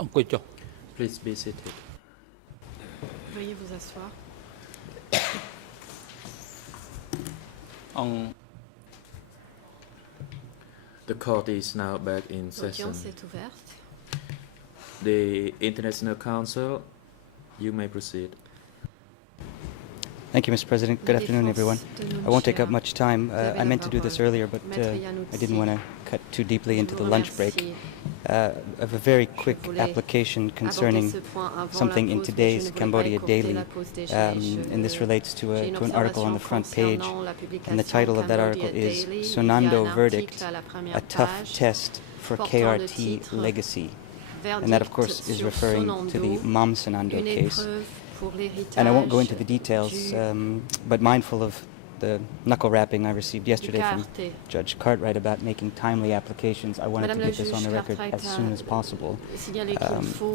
អង្គុយចុះ Please be seated. Veuillez vous asseoir. អង្គ The court is now back in session. L'audience est ouverte. The International Council, you may proceed. Thank you, Mr. President. Good La afternoon, défense everyone. de nos I won't take up chers. much time. Vous avez I la meant to do this parole. earlier, but Maître I Yanoutsi, didn't want to cut too deeply je into vous the lunch break. remercie. Of a very quick voulais application Aborder concerning ce point avant something la in pause, mais today's je ne voulais pas Cambodia écourter Daily, la pause déjeuner. and this relates to J'ai une an article on the observation front page, concernant la and the publication title of that Cambodia article is Daily. Il y a Sonando un Verdict, article à la première a tough page test for portant le KRT titre legacy. And that, of course, Verdict is sur referring to the Sonando, Mam Sonando une case. épreuve pour l'héritage And I won't go into the details, du but mindful of the knuckle rapping I received yesterday from KRT. Judge Cartwright about making timely applications, I wanted Madame to la get this on the juge record Cartwright as soon as possible. Signaler qu'il faut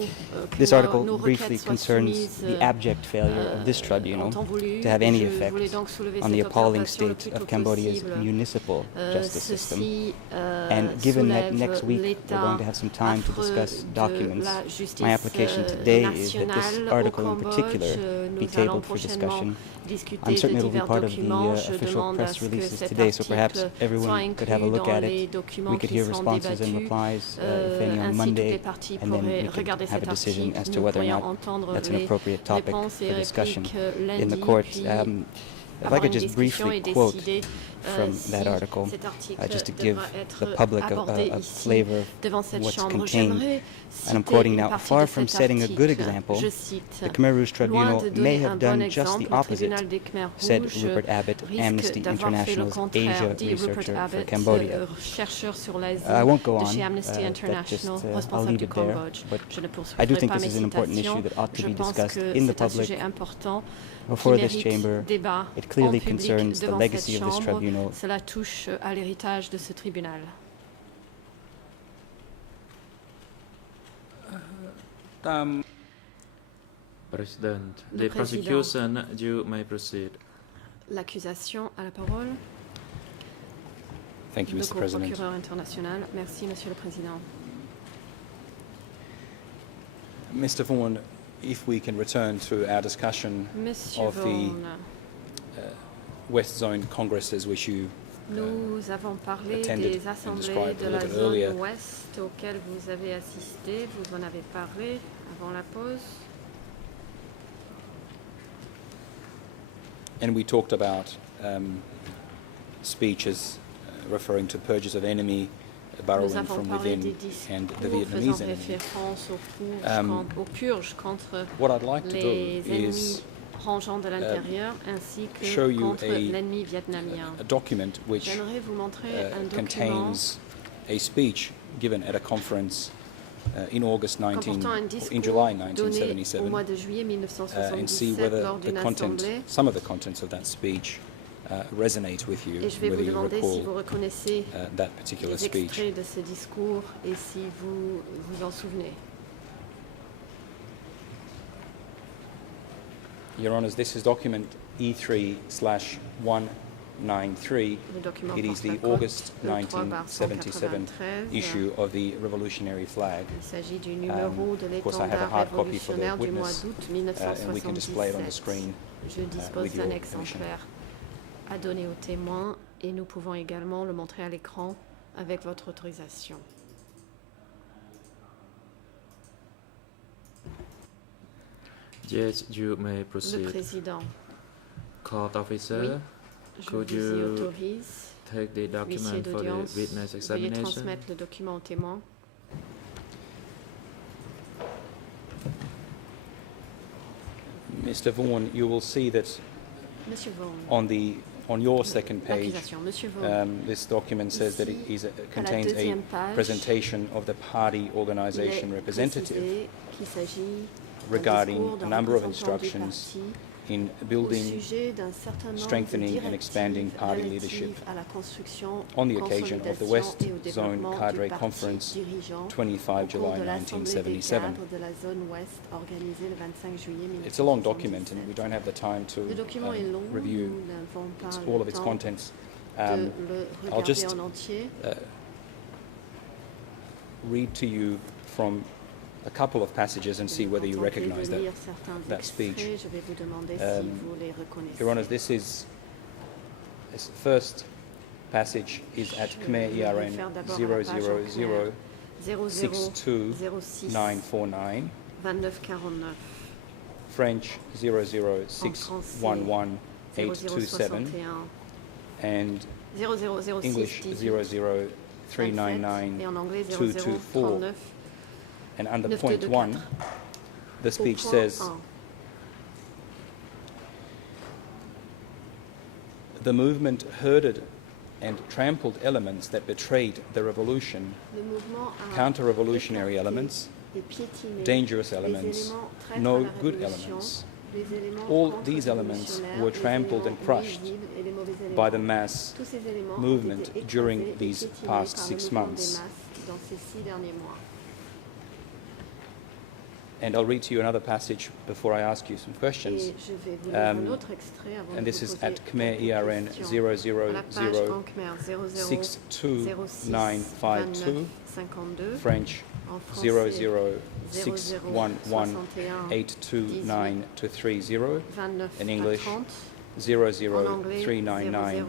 que This article nos briefly requêtes soient concerns soumises, the abject failure of this tribunal en temps voulu. to have any Je effect voulais donc soulever on the cette appalling observation le state plus of tôt Cambodia's possible. municipal justice system. Ceci And given that soulève next week we're l'état going to have some time to affreux discuss de documents, la justice my application today is that this nationale au article in Cambodge. particular be Nous allons tabled for prochainement discussion. discuter I'm de certain it will be divers part of the documents. Je official demande à press ce que releases cet today, so perhaps article soit everyone could have a inclus look dans at les it. documents We could qui hear seront responses and débattus. replies, if any, on Ainsi, toutes Monday, les parties and then pourraient we could regarder have a cet decision article. as to Nous whether or pourrions not entendre that's an les appropriate topic réponses et for discussion répliques in the lundi, court. puis If I avoir could une just discussion briefly et quote décider from si that article, cet article just to give devra the être public abordé a ici flavor of devant cette what's chambre. contained. J'aimerais And I'm citer quoting une now, partie far de from cet setting a good article. example, Je cite: the Khmer Rouge Loin Tribunal de may donner un have bon done just exemple, the le opposite, tribunal des Khmer said Rouges Rupert Abbott, risque Amnesty d'avoir fait le International's contraire, Asia dit Rupert researcher for Abbott, Cambodia. chercheur sur l'Asie I won't go de on, chez Amnesty that International, just, I'll responsable leave du it there, Cambodge. but Je ne I do poursuivrai think pas this mes is an important issue citations. that ought to Je be pense discussed que in the c'est un public sujet important before qui this mérite chamber. débat It en clearly public concerns the devant legacy cette of this chambre. tribunal. Cela touche à l'héritage de ce tribunal. President, Le the président. prosecution, you may proceed. L'accusation a la parole. Thank you, Le Mr. President. procureur international. Merci, Monsieur le Président. Mr. Vaughan, if we can return to our discussion Monsieur of the Vaughan, West Zone Congresses which you nous avons parlé attended des and assemblées described de a la little zone earlier. ouest auxquelles vous avez assisté. Vous en avez parlé avant la pause. and we talked about speeches referring to purges of enemy, Nous burrowing avons from parlé within, des and the discours Vietnamese faisant enemy. référence aux purges contre What I'd like to do les ennemis is rangeant de l'intérieur ainsi show que you contre a l'ennemi vietnamien. a document which J'aimerais vous montrer un document contains a speech given at a conference in August 19, comportant un in discours July donné au mois 1977, de juillet and see 1977 whether lors the d'une content, assemblée. some of the contents of that speech resonate with you, Et je vais whether vous you demander si vous recall reconnaissez that particular les speech. extraits de ce discours et si vous vous en souvenez. Your Honours, this is document E3/193. Le document It is porte la the cote August E3/193. 1977 issue of the Revolutionary Flag, Il s'agit du numéro de of course, I have a l'étendard hard copy for the révolutionnaire du mois witness, d'août and we can display it on the 1977. screen Je dispose with d'un your exemplaire à donner aux témoins et nous pouvons également le montrer à l'écran avec votre autorisation. Yes, you may Le proceed. Président, Court officer, oui, je could vous y you autorise. take the Huissier document for the d'audience, witness veuillez examination? transmettre le document aux témoins. Mr. Vaughan, you will see that Monsieur Vaughan, on your second page, l'accusation. Monsieur Vaughan, this document says that it Ici, contains a deuxième page, presentation of the party il organisation est representative précisé qu'il s'agit d'un regarding discours a d'un number of représentant du instructions parti in au building sujet d'un certain nombre de strengthening and directives expanding party relatives leadership à la construction, on the occasion of the consolidation West et au Zone développement Cadre du parti Conference, dirigeant 25 au cours July de l'Assemblée des 1977. cadres de la zone ouest organisée le 25 juillet 1977. It's a long document and we don't have the time to Le document est long, review nous n'avons pas all le of its temps contents. de le I'll regarder just en entier. read to you from a couple of passages and see whether you Tenter de recognize lire certains that speech. extraits. Je vais vous demander si vous les reconnaissez. Your Honours, this first passage is at Khmer Je vais ERN faire d'abord à la page en Khmer 00062949, 2249, French 00611 827, 0061, and 0006 English 00399 et en anglais 224. 0039. And under 9, point 2, 1, 4. the speech Au point says, 1. the movement herded and trampled elements that betrayed the revolution, Le mouvement a counter-revolutionary écarté elements, et piétiné dangerous les elements, éléments traîtres à no la good révolution, elements. les éléments All these elements contre-révolutionnaires, were les trampled and éléments crushed nuisibles et les mauvais by the éléments. mass Tous ces éléments ont movement été écrasés during et these piétinés past par 6 le mouvement des months. masses dans ces 6 derniers mois. And I'll read to you another passage before I ask you some questions. Et je vais vous lire un autre extrait avant And de this vous is poser at Khmer quelques ERN questions. À la page en Khmer 00 62952, 52, French en français 00611 829 230, 29 in à English 30, en anglais 00399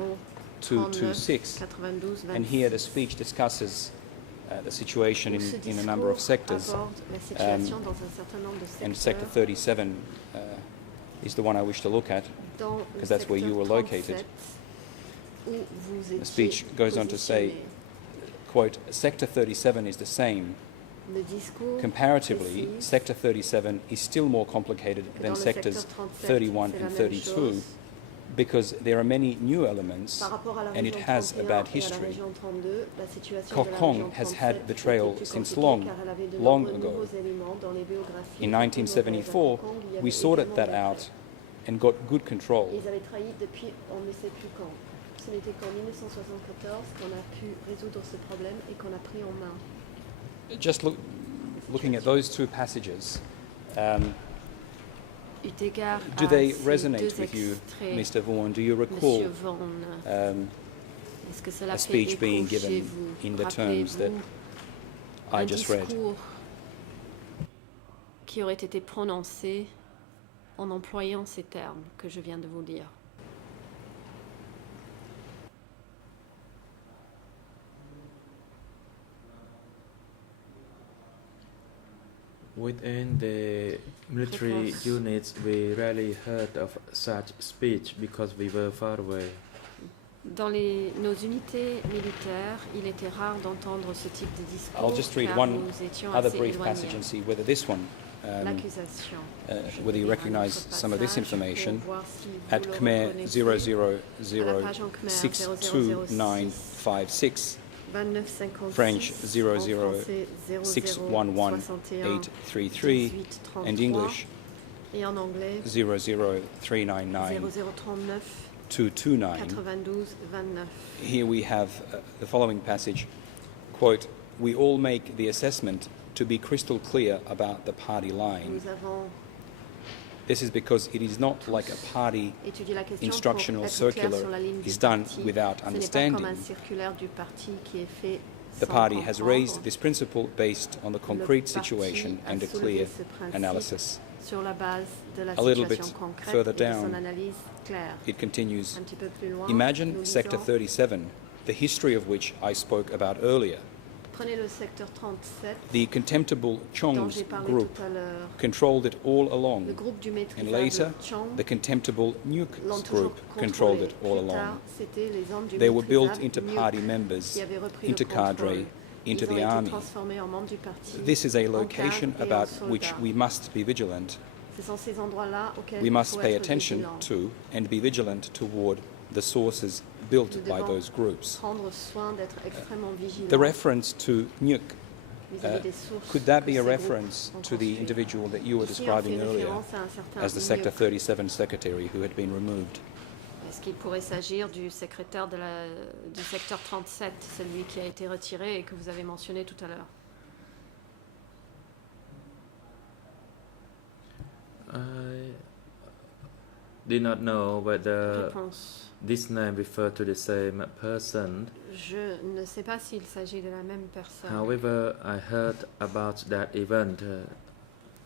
226. 92 And here the speech discusses the situation Ce in a number of discours sectors. aborde la situation dans un certain nombre de And secteurs. Sector 37 is the one I wish to look at. Dans le 'cause that's where you were secteur located. 37, où vous étiez The speech goes on to say, positionné. quote, Sector 37 is the same. Le discours Comparatively, précise Sector 37 is still more complicated que than dans le sectors secteur 37, 31 c'est la and même 32 chose. because there are many new elements Par rapport à la and it région has a 31 bad et à la history. région 32, la situation Koh de la Kong région has 37 had betrayal était plus since compliquée long, car elle avait de long nombreux ago. nouveaux éléments dans les biographies. In mauvaises. À 1974, Hong Kong, il y avait we sorted également that des out and got good control. Et ils avaient trahi depuis on ne sait plus quand. Ce n'était qu'en 1974 qu'on a pu résoudre ce problème et qu'on a pris en main. Just looking at those two passages, Eu égard do à they ces resonate deux with you, extraits, Mr. Vaughan? Do you recall Monsieur Vaughan, est-ce que cela a fait speech écho being chez given vous? in the terms that Rappelez-vous I un just read? discours qui aurait été prononcé en employant ces termes que je viens de vous lire. Within the military Réponse. units, we rarely heard of such speech because we were far away. Dans nos unités militaires, il était rare d'entendre ce type de discours I'll just read car one nous étions other assez brief passage éloignés. and see whether this one, L'accusation. Je vais whether you lire un recognize autre some of this passage pour information. voir si vous At le Khmer reconnaissez. 0006296, 2956, French en 00 français 611 0061 833, 1833, and English et en anglais 00399 0039 229. 92 29. Here we have the following passage, quote, we all make the assessment to be crystal clear about the party line. Nous avons This is because it is not like a party étudié la question instructional pour être clair circular sur la ligne du is done parti. without Ce n'est pas comme understanding. un circulaire du parti qui est fait The sans party has comprendre. raised this principle based on the concrete situation a and a soulevé clear ce principe analysis. sur la base de la A little situation bit concrète further et de down, son analyse claire. It continues, Un petit peu plus loin, imagine nous Sector lisons, 37, the history of which I spoke about earlier. prenez le secteur 37 The contemptible dont Chong's j'ai parlé group tout à l'heure. controlled it all Le along, groupe du and maîtrisable later Chong the contemptible Nuke l'ont toujours group controlled contrôlé. it all Plus tard, along. c'était les hommes du They were built maîtrisable into Nuke party members, qui avaient repris into le contrôle. cadre, into Ils ont the été army. transformés en membres du parti, This is a en location cadres et en about which soldats. we must be vigilant. Ce sont ces endroits-là auxquels We il must faut pay être attention vigilant. to and be vigilant toward the sources built Nous by devons those groups. prendre soin d'être extrêmement vigilants The reference to Nuke, vis-à-vis des sources could that que be a ces groupes reference ont to the construites. individual that you were Ici, on fait describing earlier référence à un certain as the Sector Nuke. 37 secretary who had been removed? Est-ce qu'il pourrait s'agir du secrétaire du secteur 37, celui qui a été retiré et que vous avez mentionné tout à l'heure? did not know whether Réponse. this name referred to the same person. Je ne sais pas s'il s'agit de la même personne. However, I heard about that event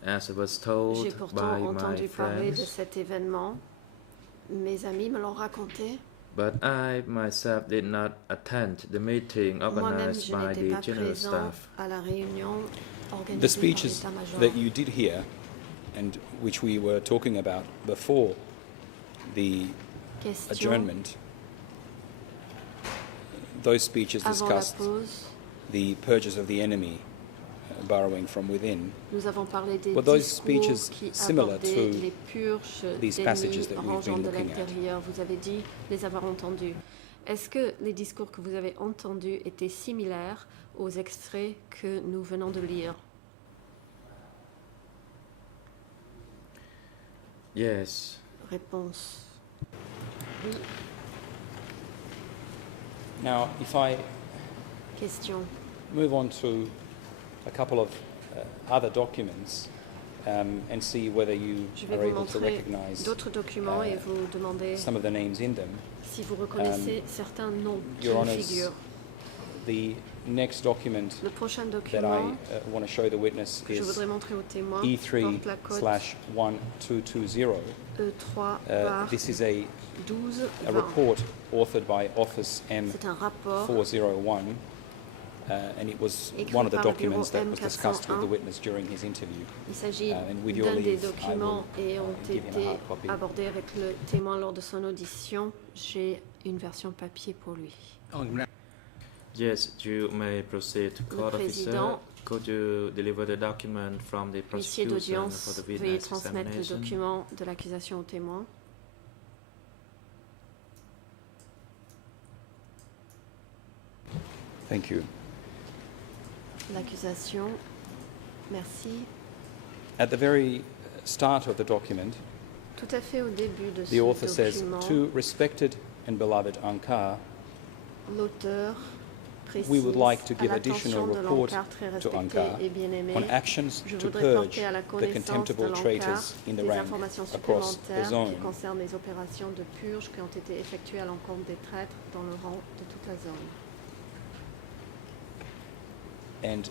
as I was J'ai told pourtant by my entendu parler de friends, cet événement. Mes amis me l'ont raconté. but I myself did not attend the meeting Moi-même, organized je by n'étais the pas general présent staff. à la réunion The organisée par speeches l'état-major. that you did hear and which we were talking about before the Question adjournment, those speeches avant la discussed pause. the purges of the enemy, borrowing from within. Nous avons parlé des Were those discours speeches qui similar abordaient to les purges these passages d'ennemis that we've rangeant been de looking at? l'intérieur. Vous avez dit les avoir entendus. Est-ce que les discours que vous avez entendus étaient similaires aux extraits que nous venons de lire? Yes, Réponse. Oui. Now, if I Question. move on to a couple of other documents and see whether you Je vais are vous able to montrer recognize d'autres documents et vous demander some of the names in them. si vous reconnaissez certains noms qui Your y Honours, figurent. the next document Le prochain that I document want to show the witness que je is voudrais montrer aux témoins E3 porte la code /1220. E3 This is a 12 a 20. report authored by Office C'est un rapport M401, and it was écrit one of the par le documents that bureau was discussed with the M401. witness during his interview. Il s'agit And with your d'un des leave, I documents will, et ont give him a été hard copy. abordés avec le témoin lors de son audition. J'ai une version papier pour lui. yes, you may proceed, court officer. président, Could you deliver the document from the Huissier prosecution for d'audience, the veuillez witness transmettre le examination? document de l'accusation au témoin. Thank you. L'accusation, merci. At the very start of the document, Tout à fait au début de the ce author says, document, "To respected and beloved Ankar, l'auteur précise we would like to à give additional l'attention de report l'encart très to respecté Ankar et bien-aimé. on actions Je to voudrais purge porter à la the connaissance de contemptible l'encart traitors in the des rank informations across the supplémentaires zone." qui concernent les opérations de purge qui ont été effectuées à l'encontre des traîtres dans le rang de toute la zone. And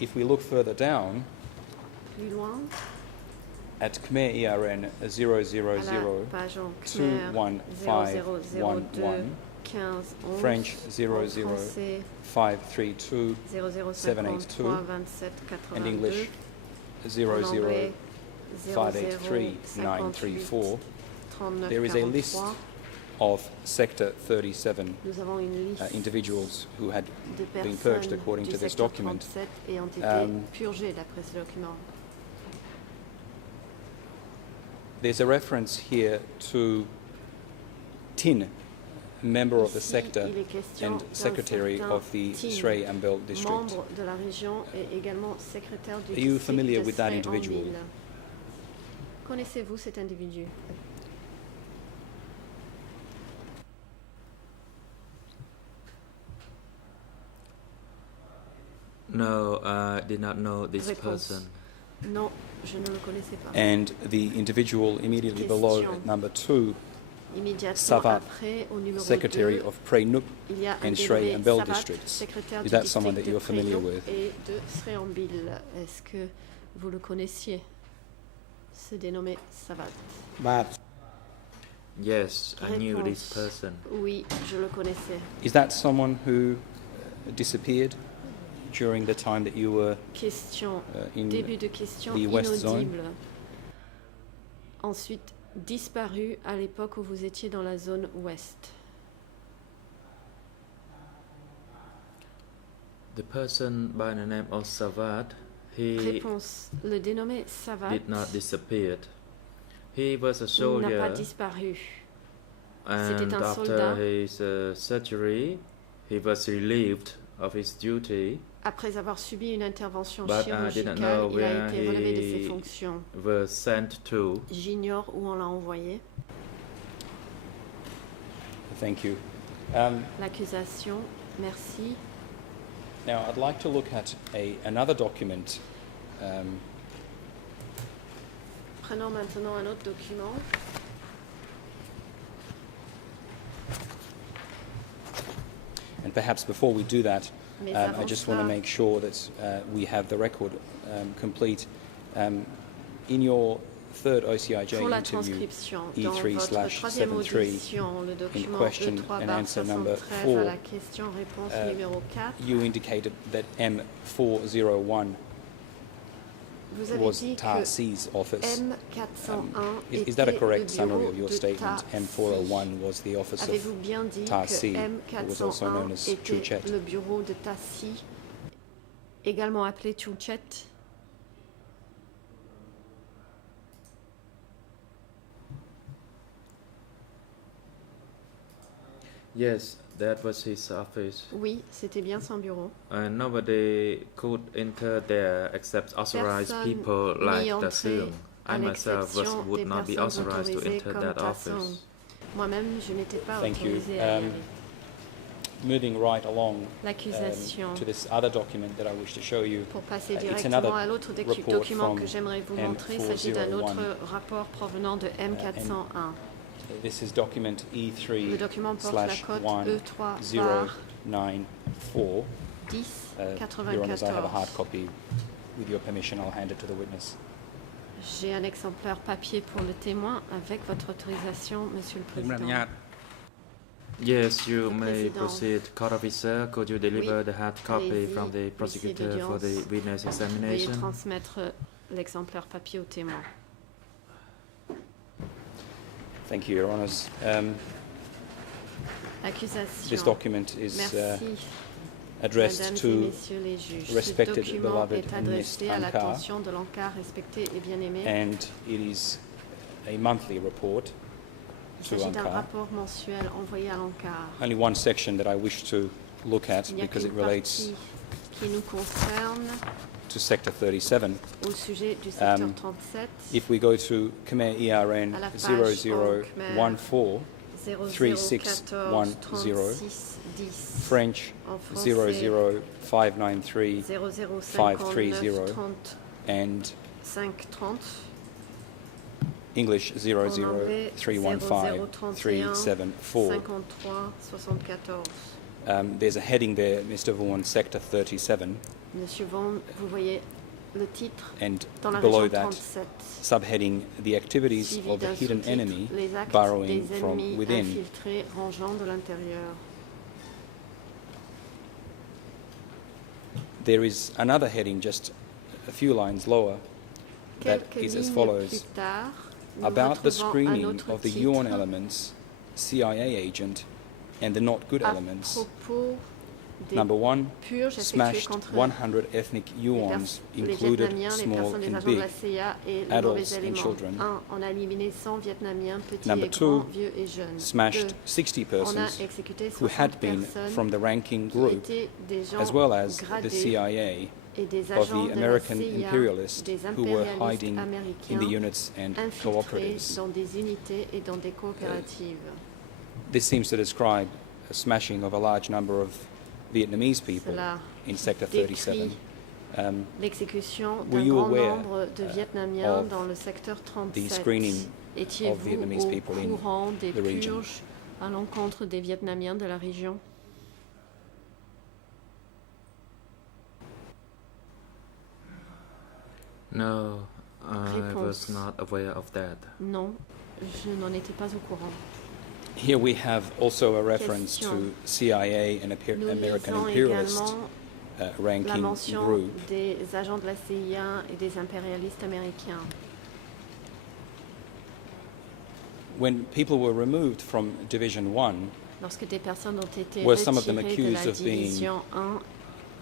if we look further down Plus loin, at Khmer ERN à la 000 page en Khmer 21511, 15 11, French en 00 français 532, 0053 27 and 82, English en 00 anglais 583 00 934. 39 There is a list 43. of Sector 37 Nous avons une liste individuals who had de been personnes purged according du to this secteur document. 37 ayant été purgées d'après ce document. There's a reference here to Tin, a member of the Ici, sector il est question and d'un secretary certain of the Tin, Srey Ambel district. membre de la région et également secrétaire du Are you district familiar de with that Srey individual? Ambel. Connaissez-vous cet individu? No, I did not know this Réponse. person. Non, je ne le connaissais pas. And the individual immediately below Question. at number 2, Immédiatement Savat, après, au numéro secretary 2, of Prey Nup il y a un and Srey dénommé Ambel Savat, districts. secrétaire Is du that someone district that de you're familiar Prénom with? et de Sréambil. Est-ce que vous le connaissiez, ce dénommé Savat? Yes, I knew this Réponse. person. Oui, je le connaissais. Is that someone who disappeared during the time that you were Question. in Début de question the West Zone? inaudible. Ensuite, disparu à l'époque où vous étiez dans la zone ouest. The person by the name of Savat, he Réponse. Le dénommé Savat did not disappear. He was a n'a soldier, pas disparu. and C'était un after soldat. his surgery, he was relieved of his duty, Après avoir subi une intervention But I didn't chirurgicale, know il a where été relevé de ses he- fonctions. was sent to. J'ignore où on l'a envoyé. Thank you. L'accusation, merci. Now, I'd like to look at another document Prenons maintenant un autre document. And perhaps before we do that, Mais I avant just want to ça, make sure that we have the record complete. In your third OCIJ pour la interview, transcription, dans votre troisième E3/73, audition, le document question and answer number E3/73 à 4, la question-réponse numéro 4, you indicated that M401 vous avez was dit que TARC's office. M401 Is that a était correct le summary bureau of your de statement? TARCI. M401 was the office Avez-vous of bien dit TARCI, que who was also known M401 as était Chuchet. le bureau de TARCI, également appelé Chuchet? Yes, that was his office. Oui, c'était bien son bureau. And nobody could enter there except authorized Personne people n'y like entrait, Tasung. à I myself l'exception would des not be personnes authorized to autorisées enter comme that Tasson. office. Moi-même, je n'étais pas Thank you. autorisée à y aller. Moving right along L'accusation, to this other document that I wish to show you. pour passer it's directement another à l'autre report document from que j'aimerais vous montrer, il s'agit d'un autre rapport provenant de M401. This is document Le document porte la cote E3/1094. E3/1094. Your Honours, I have a hard copy. With your permission, I'll hand it to the witness. J'ai un exemplaire papier pour le témoin avec votre autorisation, Monsieur le ខ្ញុំអនុ Président. ញ្ញាត Yes, you Le may président. proceed. Court officer, could you deliver Oui, the hard copy allez-y, from the huissier prosecutor for the d'audience. witness Veuillez examination? transmettre l'exemplaire papier au témoin. Thank you, Your Honours. This Accusation. document is Merci, addressed Mesdames et to Messieurs les juges. Ce respected, document beloved est adressé Ms. à Ankar, l'attention de l'ANCAR respecté et bien-aimé. and it is a monthly report Il to s'agit d'un ANCAR. rapport mensuel envoyé à l'ANCAR. Only one section that I wish to look at Il n'y a because it qu'une relates partie qui nous concerne to Sector 37. au sujet du secteur 37. If we go to Khmer ERN À la page 0014, 0014 3610, 36 10. French En français, 00593 0059 530 30 and 530. English En anglais, 00315 374. 53 74. There's a heading there, Mr. Vaughan, Sector 37, Monsieur Vaughan, vous voyez le titre and dans la below région that, 37. subheading the activities Suivi of the d'un hidden sous-titre, enemy les actes burrowing des from ennemis within. infiltrés rangeant de l'intérieur. There is another heading just a few lines lower that Quelques is as lignes follows. plus tard, nous About the retrouvons un screening autre of the titre yuan elements, CIA agent, and the not good à elements. propos des Number one, purges effectuées smashed contre 100 ethnic yuans, les included Vietnamiens, les small personnes, les and agents de big. la CIA et les adults mauvais and éléments. children. 1. On a éliminé 100 Vietnamiens, petits Number et grands, two, vieux et jeunes. Smashed 2. 60 On a persons exécuté who 60 had been personnes from the ranking qui group, étaient des gens as well as the gradés CIA, et des of agents the de la American CIA, imperialists des who were impérialistes hiding in américains the units and infiltrés cooperatives. dans des unités et dans des coopératives. This seems to describe a smashing of a large number of Vietnamese people Cela in Sector décrit 37. l'exécution were d'un you grand aware, nombre de Vietnamiens of dans le secteur the 37. screening of Étiez-vous Vietnamese au people in courant des the region? purges à l'encontre des Vietnamiens de la région? No, I Réponse. was not aware of that. Non, je n'en étais pas au courant. Here we have also a reference to Question. CIA and Nous American lisons imperialist également la ranking mention group. des agents de la CIA et des impérialistes américains. When people were removed from Division 1, Lorsque des personnes ont été Were some of them retirées de la accused of being division 1,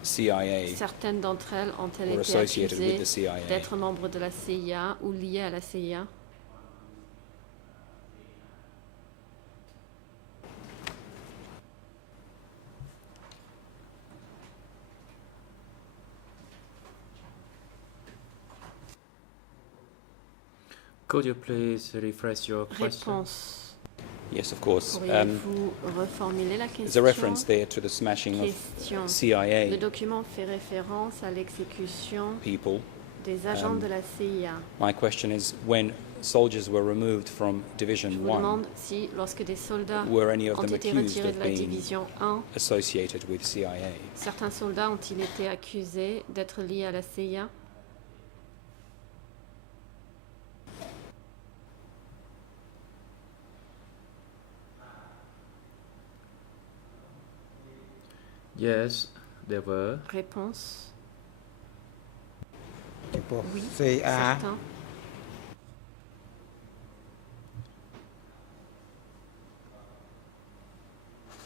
CIA certaines d'entre elles ont-elles or été associated with the accusées CIA. d'être membres de la CIA ou liées à la CIA? Could you please rephrase your question? Réponse. Yes, of course. Pourriez-vous reformuler la There's a question? reference there to the smashing of Question. Le CIA document fait référence à l'exécution people des agents de la CIA. My question is, when soldiers were removed from Je Division vous 1, demande si, lorsque des soldats were any of ont them été accused retirés of de la being division 1, associated with CIA? certains soldats ont-ils été accusés d'être liés à la CIA? Yes, there were. Réponse, Pour oui, CIA, certains.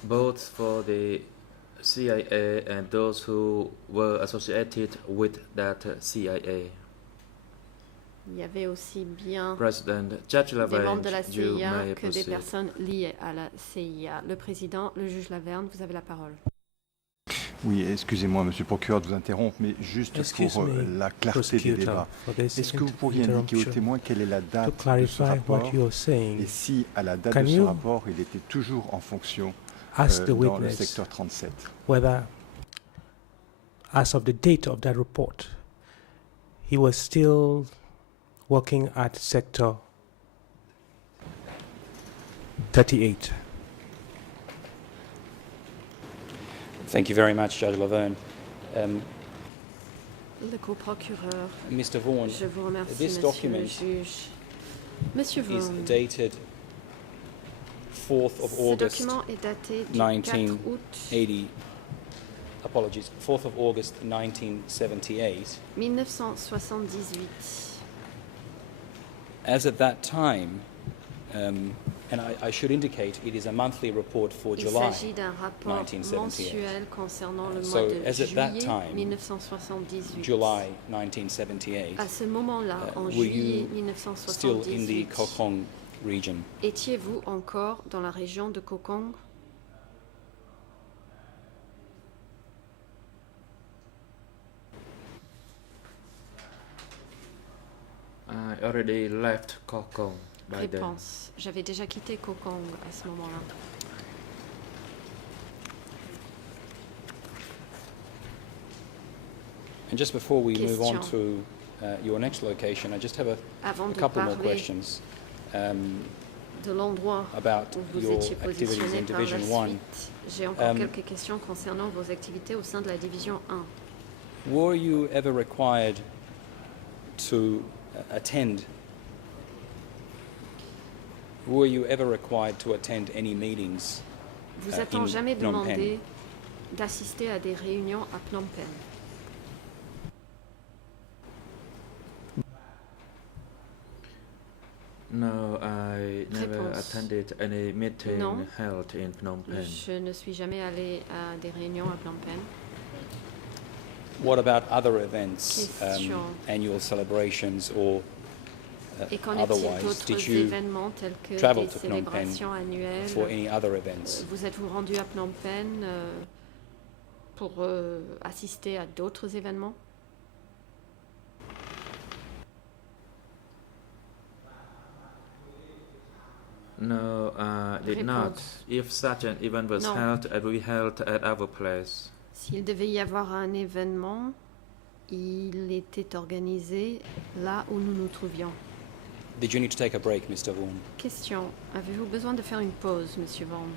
Both for the CIA and those who were associated with that CIA. Il y avait aussi bien President Judge des membres Laverne, de la you CIA may que des proceed. personnes liées à la CIA. Le président, le juge Laverne, vous avez la parole. Oui, excusez-moi, monsieur le procureur, de vous interrompre, mais juste Excuse pour me, la clarté des prosecutor, débats. for this Est-ce que vous pourriez indiquer aux interruption. témoins quelle est la To date de ce clarify what rapport you're saying, et si, à la date Can de ce you rapport, il était toujours en fonction ask the dans le witness secteur 37? whether, as of the date of that report, he was still working at Sector 38. Thank you very much, Judge Laverne. Le coprocureur, Mr. Vaughan, je vous remercie, this monsieur le document juge. Monsieur is Vaughan, dated 4th of ce August document est daté du 1980. 4 août 4th of August 1978. 1978. As at that time, and I should indicate it is a monthly report for Il July. s'agit d'un rapport 1978. mensuel concernant le So, mois de as at that juillet time, 1978. July 1978. À ce moment-là, en were juillet you still in the 1978, Kokong region? étiez-vous encore dans la région de Kokong? I already left Kokong by then. Réponse. J'avais déjà quitté Kokong à ce moment-là. And just before we move on Question. to your next location, I just have a Avant de couple more parler questions de l'endroit about où vous your étiez activities positionné in par la Division 1. suite, j'ai encore Um, quelques questions concernant vos activités au sein de la division 1. Were you ever required to attend? Were you ever required to attend any meetings? Vous in a-t-on jamais Phnom Penh? demandé d'assister à des réunions à Phnom Penh? No, I never Réponse. attended any meeting Non. held in Phnom Penh. Je ne suis jamais allée à des réunions à Phnom Penh. What about other events, Question. annual celebrations or Et qu'en est-il otherwise? d'autres Did you événements tels que travel des to Phnom Penh célébrations annuelles? for any other events? Vous êtes-vous rendu à Phnom Penh pour assister à d'autres événements? No, did not. Réponse. If such an event was Non. held, it will be held at our place. S'il devait y avoir un événement, il était organisé là où nous nous trouvions. Did you need to take a break, Mr. Vaughan? Question. Avez-vous besoin de faire une pause, Monsieur Vaughan?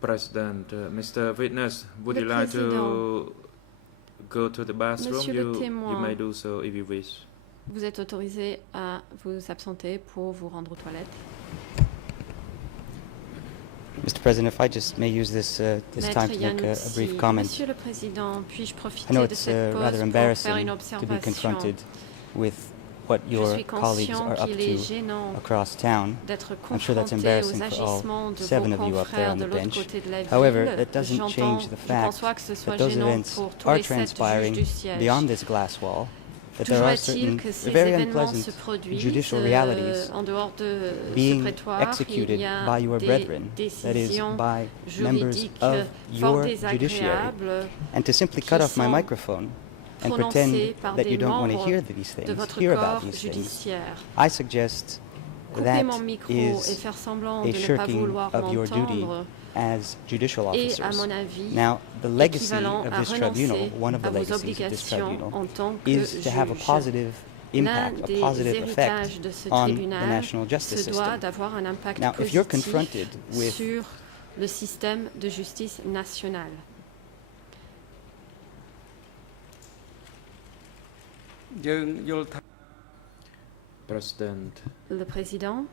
President, Mr. Witness, would Le you like Président. to go to the bathroom? Monsieur le You témoin. may do so if you wish. Vous êtes autorisé à vous absenter pour vous rendre aux toilettes. Mr. President, if I just may use this Maître time to make a Iannuzzi, brief comment. Monsieur le Président, puis-je I profiter know de it's cette pause rather pour faire embarrassing une to be observation? confronted with what Je your suis colleagues conscient are up qu'il est to gênant across town. d'être I'm sure that's confronté aux embarrassing for all agissements de 7 vos of you up there confrères on de the l'autre bench. côté de la ville. However, that doesn't J'entends, change the je pense fact pas que ce soit that those gênant events pour tous are les 7 juges transpiring du siège. beyond this glass wall, that there Toujours are est-il certain que ces very événements se unpleasant produisent judicial realities en dehors de ce being prétoire. executed Il y a by your des brethren, that is, décisions by members juridiques of fort your judiciary. désagréables And to simply qui cut off my sont microphone and prononcées pretend par that des you don't want to membres hear these de things, votre hear corps about these things. judiciaire. I suggest Couper that mon micro et is faire semblant a de ne pas shirking vouloir of your duty m'entendre as judicial est, à officers. mon avis, Now, the legacy équivalent of à this tribunal, renoncer one of à the vos legacies of this obligations tribunal, en tant que is to have a juge. positive L'un impact, a des positive héritages effect de ce on the tribunal national justice se doit system. d'avoir un impact Now, if you're positif confronted with sur le système de justice nationale. President, Le président,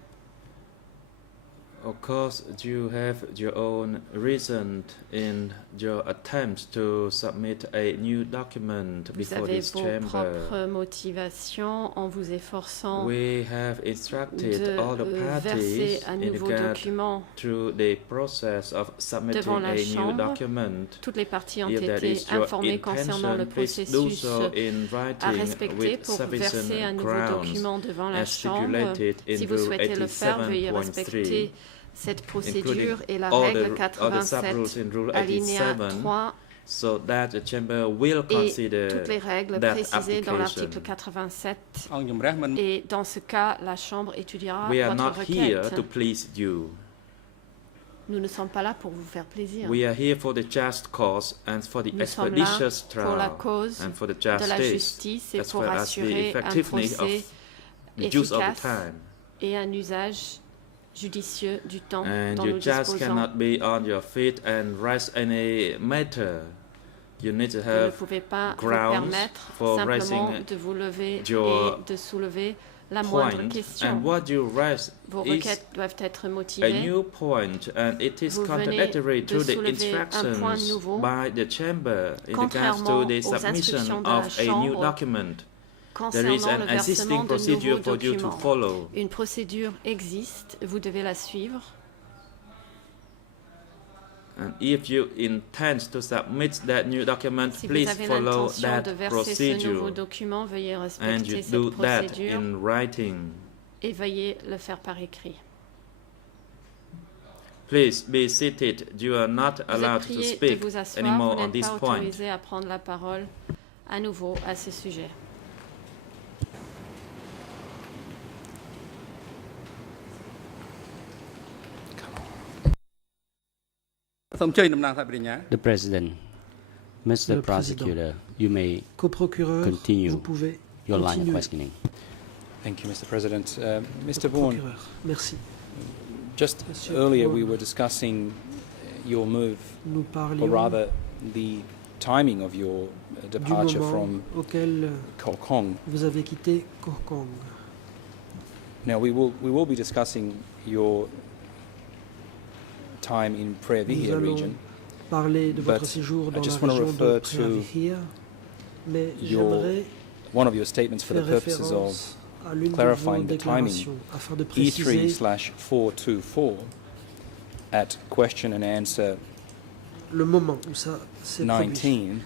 of course, you have your own reason in your attempts to submit a new document vous before avez this vos chamber. propres motivations en vous efforçant We have instructed de all the verser parties un in nouveau regard document through the process of submitting devant la a new Chambre. document. Toutes les parties ont If that été is your informées concernant le intention, please do processus so in à writing respecter with pour verser un sufficient nouveau grounds document devant la as Chambre. stipulated in Si vous Rule souhaitez le faire, veuillez 87.3, respecter cette procédure et la all règle the sub-rules 87, in Rule alinéa 87, 3, so that the chamber will et consider toutes les règles that précisées dans l'article application. 87. អង្គជំរះមិន Et dans ce cas, la Chambre étudiera We are votre not here requête. to please you. Nous ne sommes pas là pour vous faire plaisir. We are here for the just cause and for the Nous sommes là expeditious pour la trial cause and for the de la justice justice et as pour well as the assurer un effectiveness procès of the use of the efficace time. et un usage judicieux du temps And dont you nous just disposons. cannot be on your feet and raise any matter. You need to Vous ne have pouvez pas vous grounds permettre for simplement raising de vous lever your et de soulever la moindre point, question. and what you raise Vos is requêtes doivent être a motivées. new point, and it is Vous venez contradictory de to the soulever un point instructions nouveau, by the chamber in regards contrairement to the aux submission instructions de la of a new Chambre document. There is concernant an le versement existing de procedure nouveaux for you to documents. follow. Une procédure existe, vous devez la suivre. And if you intend to submit that new document, Si vous please avez follow l'intention that de verser ce nouveau procedure. document, veuillez And respecter you cette do that procédure in writing. et veuillez le faire par écrit. Please be seated. You are not Vous êtes allowed to priés de speak vous asseoir, anymore vous on n'êtes this pas point. autorisé à prendre la parole à nouveau à ce sujet. The President, Mr. Le Prosecutor, you may Coprocureur, Continue vous pouvez your line of continuer. questioning. Thank you, Mr. President. Mr. Vaughan, Procureur, merci. just Monsieur earlier Vaughan. we were discussing your move, Nous or parlions rather the timing of your du departure moment from auquel Koh Kong. vous avez quitté Koh Kong. Now we will be discussing your time in Preah Nous Vihear allons region, parler de votre But séjour dans I la just wanna région de refer to Preah Vihear, mais your j'aimerais one of your statements for the faire purposes of référence à l'une de vos clarifying the timing. déclarations afin de préciser E3/424 at question and answer le moment où ça s'est produit. 19,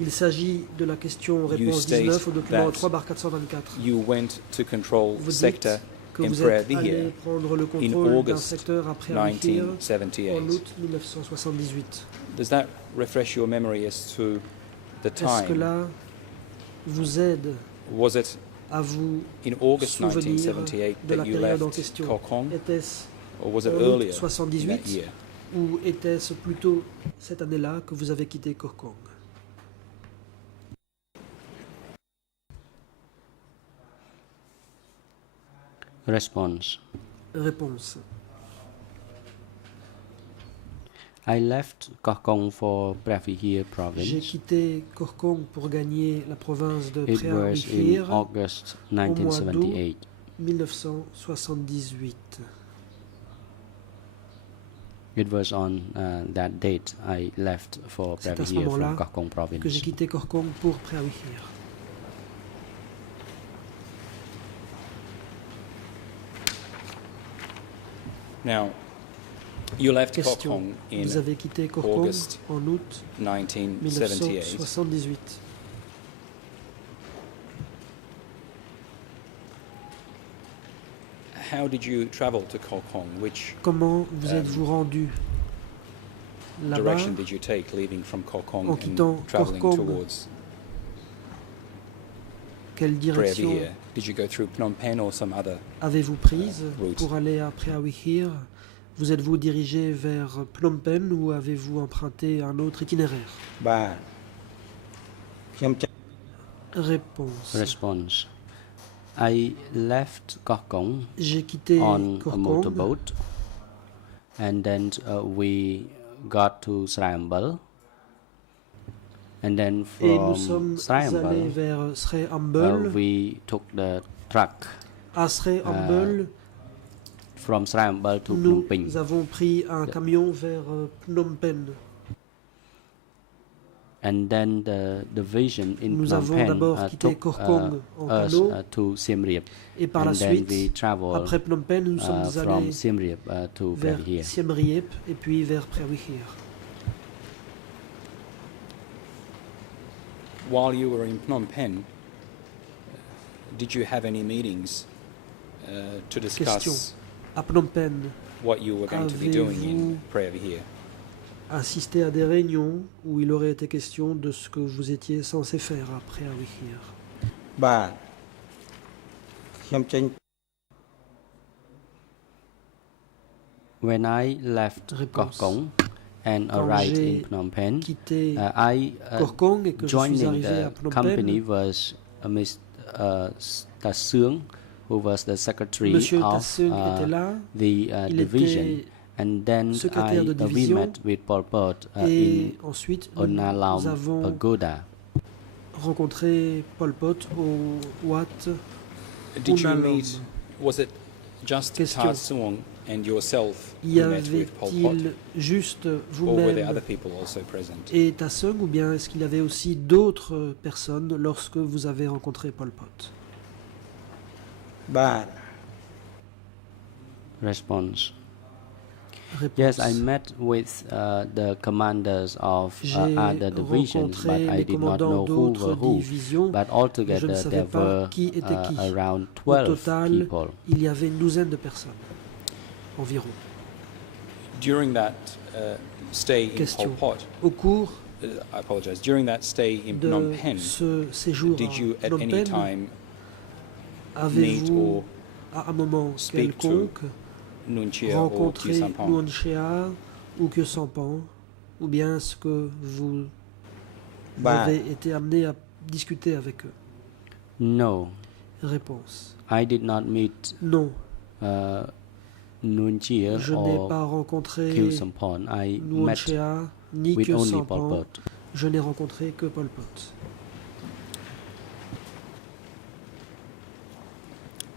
Il s'agit de la question You réponse state 19 au document that 3/424. you went to control Vous dites sector que in vous Preah êtes Vihear allé prendre le in contrôle d'un August secteur à Preah Vihear en 1978. août 1978. Does that refresh your memory as to the Est-ce que time? là vous aide Was it à vous in August souvenir 1978 de la that you période en left question? Koh Kong, Était-ce or was it en août earlier in 78 that year? ou était-ce plutôt cette année-là que vous avez quitté Koh Kong? Response. Réponse. I left Koh Kong for Preah Vihear J'ai province. quitté Koh Kong pour gagner la province de It Preah was in Vihear August mois d'août. 1978. 1978. It was on that date I left for C'est Preah à ce Vihear moment-là from Koh Kong que province. j'ai quitté Koh Kong pour Preah Vihear. Now, you left Koh Question. Kong in Vous avez quitté Koh Kong August en août 1978. 1978. How did you travel to Koh Kong? Which Comment vous êtes-vous rendu là-bas direction did you take leaving from Koh Kong En and quittant traveling Koh Kong. towards quelle direction Preavihir? Did you go through Phnom Penh or some other? avez-vous prise route. pour aller à Preavihir? Vous êtes-vous dirigé vers Phnom Penh ou avez-vous emprunté un autre itinéraire? បាទខ្ញុំចេញ Réponse. Response. I left Koh Kong J'ai quitté on a Korkong motorboat, and then we got to Sraiambal, and then et nous from sommes allés Sraiambal vers Srey Ambel. we took the truck À Srey Ambel, from Sraiambal to Phnom Penh. nous avons pris un camion vers Phnom Penh. And then the division in Nous Phnom avons Penh d'abord quitté took Korkong en us canot, to Siem Reap, et par la and then suite, we traveled après Phnom Penh, nous sommes from allés Siem Reap to vers Preavihir. Siem Reap et puis vers Preavihir. While you were in Phnom Penh, did you have any meetings to discuss Question. À Phnom Penh, what you were going to be doing in Avez-vous- Preavihir? assister à des réunions où il aurait été question de ce que vous étiez censé faire à Preavihir. បាទខ្ញុំចេញ When I left Réponse. Koh Kong and Quand arrived in j'ai Phnom Penh, Quitté I Korkong et que je suis joining arrivé à the Phnom company Penh, was Mr. Tasung, who was the secretary Monsieur of Tasung était là, the il division, était and then secrétaire de we division, met with Pol Pot in et ensuite nous Onalam avons Pagoda. rencontré Pol Pot au Wat Did you Onalam. meet? Was it just Question. Ta Suong and yourself Y who met with Pol Pot, avait-il juste or were there vous-même other people also present? et Tasung, ou bien est-ce qu'il y avait aussi d'autres personnes lorsque vous avez rencontré Pol Pot? បាទ Response. Réponse. Yes, I met with the commanders of J'ai other divisions, but rencontré I les did not know commandants who d'autres were who. divisions. But Je ne altogether, savais there pas were qui était qui. around Au 12 total, people. il y avait une douzaine de personnes environ. During that stay in Question. Pol Pot, Au cours I apologize. During that stay in Phnom de Penh, ce séjour did you à at Phnom any Penh, time meet avez-vous or à un moment speak to quelconque Nunchia or rencontré Kisampan? Luan Chea ou que Sampan, ou bien est-ce que vous Bah. avez été amené à discuter avec eux? No, Réponse. I did not meet Non, Nunchia je n'ai or pas rencontré Kyu Sampon. I Luan met Chea ni with que only Pol Sampan. Pot. Je n'ai rencontré que Pol Pot.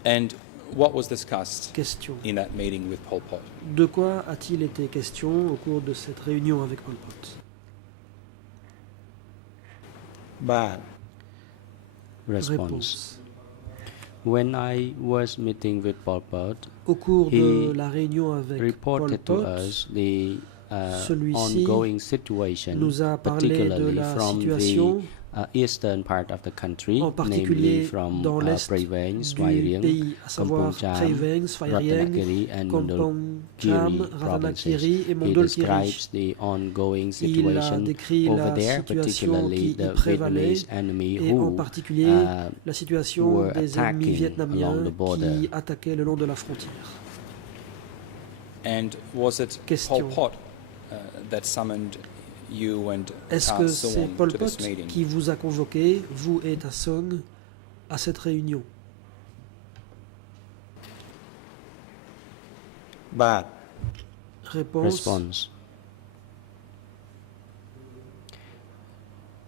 And what was discussed Question. in that meeting with Pol Pot? De quoi a-t-il été question au cours de cette réunion avec Pol Pot? បាទ Response. Réponse. When I was meeting with Pol Pot, Au cours de He la réunion avec Pol reported to Pot, us the celui-ci ongoing situation, nous a parlé de particularly la from situation, the eastern part of the country, en particulier namely from dans l'est Prey Veng, du Svay Rieng, pays, à savoir Kampong Cham, Prey Veng, Svay Rieng, Ratanakiri, and Kampong Cham, Mondulkiri provinces. Ratanakiri et He Mondulkiri. describes the ongoing Il a situation décrit over la there, situation particularly qui y the prévalait, Vietnamese enemy et en who particulier la situation were des ennemis attacking vietnamiens along the border. qui attaquaient le long de la frontière. And was it Question. Pol Pot that summoned you and Est-ce Ta que c'est Suong Pol to Pot this meeting? qui vous a convoqué, vous et Ta Song, à cette réunion? បាទ Réponse. response.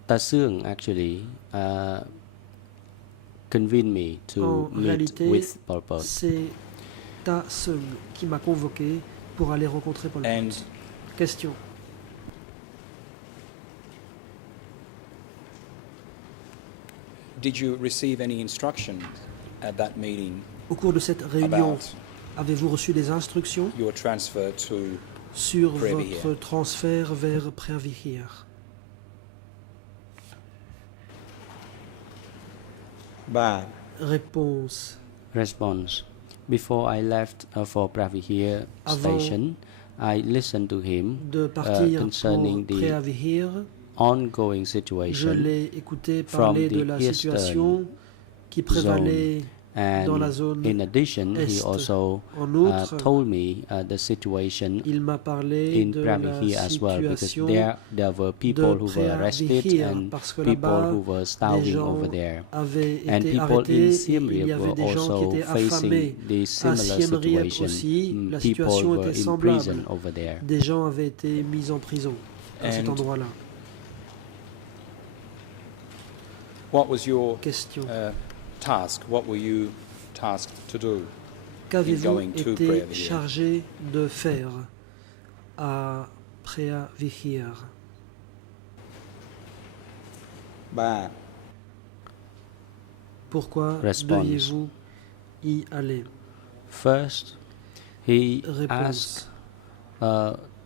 Tasung actually convened me to En meet réalité, with Pol Pot. C'est Ta Song qui m'a convoqué pour aller rencontrer Pol Pot. And Question. did you receive any instruction at that meeting Au cours de cette réunion, about avez-vous reçu des instructions your transfer to sur Preavihir. votre transfert vers Preavihir? បាទ Réponse. Response. Before I left for Preavihir Avant station, I listened to him De partir concerning pour the Preavihir, ongoing je situation l'ai écouté from parler de the la eastern situation qui prévalait dans la And zone in addition, he Est. also En outre, told me the situation il m'a parlé in de la Pravihir as well, because situation there were people who were arrested Pravihir, and parce que people là-bas, who were des starving gens over there. avaient And été people in arrêtés et Siem il y Reap avait were des gens qui also étaient affamés. facing the À similar Siem Reap situation. aussi, la People situation were était in semblable. prison over there. Des gens avaient été mis en prison à cet And endroit-là. what was your Question. task? What were you tasked to do? Qu'avez-vous going to été Preah Vihear? chargé de faire à Preah Vihear? បាទ Pourquoi Response. deviez-vous y aller? First, he Réponse. asked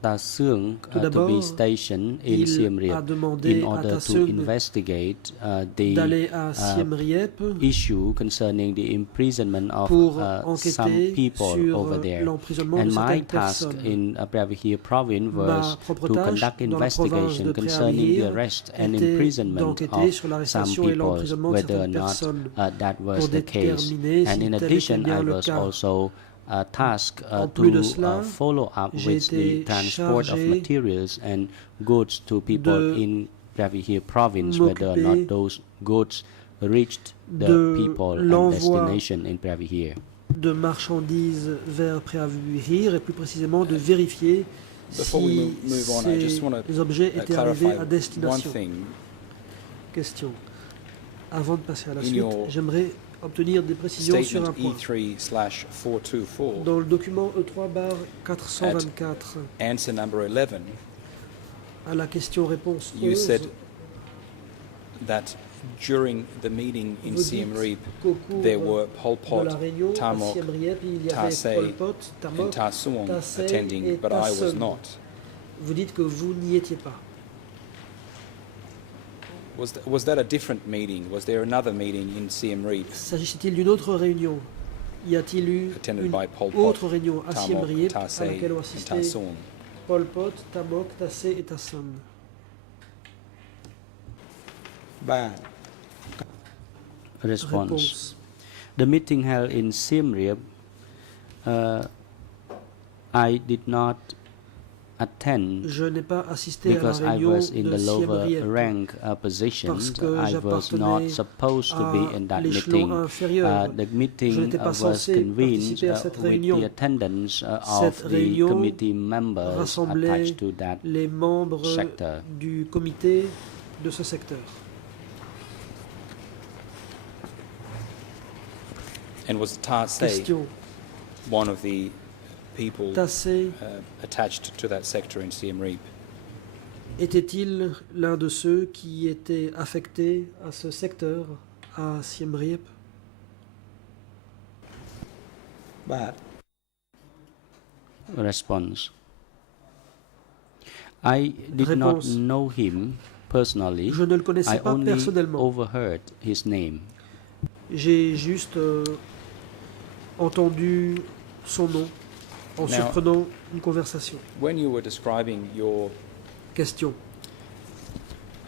Ta Seung Tout to be d'abord, stationed in Siem Il a Reap demandé in à order Ta to Seung investigate the d'aller à Siem Reap issue concerning the imprisonment of pour some enquêter people sur over there. l'emprisonnement de And my certaines task personnes. in Pravihir province Ma was propre to tâche conduct dans la province investigation de concerning the Preah Vihear arrest and était imprisonment d'enquêter of sur some l'arrestation et people, l'emprisonnement de whether or certaines not personnes that was pour the case. déterminer And si in tel était addition, bien I le was cas. also tasked En plus de to cela, follow up j'ai with the été transport of chargé materials and goods to people de in Pravihir province, whether or not m'occuper those goods reached the de people and l'envoi destination in Pravihir. de marchandises vers Preah Vihear et plus précisément de vérifier Before we si move on, I just want ces to objets étaient clarify arrivés à one destination. thing. Question. Avant de passer à la In suite, your j'aimerais obtenir des précisions sur un Statement point. E3/424, Dans le document E3/424, answer number 11, à la question-réponse you 11, said that during the meeting in vous Siem dites Reap, qu'au cours there were Pol de Pot, la réunion à Tamok, Siem Reap, il y Ta avait Se Pol Pot, and Tamok, Ta Suong Ta Se attending, et but Ta I was Seung. not. Vous dites que vous n'y étiez pas. Was that a different meeting? Was there another meeting in Siem Reap S'agissait-il d'une autre réunion? Y a-t-il eu attended une by Pol Pot, autre réunion à Siem Tamok, Reap Ta Se à laquelle ont and Ta assisté Suong? Pol Pot, Tamok, Ta Se et Ta Seung? បាទ Response. Réponse. The meeting held in Siem Reap, I did not attend Je n'ai pas assisté à la because I réunion was in de the Siem lower Reap rank position. parce que I was not j'appartenais supposed to be in à that l'échelon meeting. inférieur. The Je meeting n'étais pas was censé convened participer à cette with réunion. the attendance Cette of the réunion committee members rassemblait attached to that les membres sector. du comité de ce secteur. And was Ta Se Question. one of the people Ta Se attached to that sector in Siem Reap? était-il l'un de ceux qui étaient affectés à ce secteur à Siem Reap? បាទ Response. I did not Réponse. know him personally. Je ne le connaissais I pas only personnellement. overheard his name. J'ai juste entendu son nom en Now- surprenant une conversation. When you were describing your Question.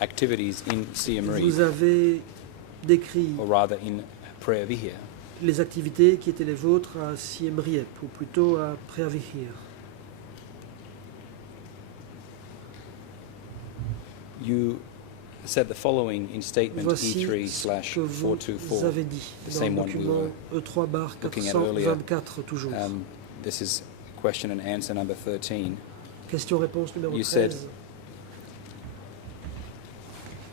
activities in Siem Reap, Vous avez décrit or rather in Preah Vihear, les activités qui étaient les vôtres à Siem Reap, ou plutôt à Preah Vihear. you said the following in statement Voici ce que vous E3/424, avez dit the dans same le one we document were looking at earlier. E3/424 toujours. This is question and answer number 13. Question-réponse numéro You 13. said,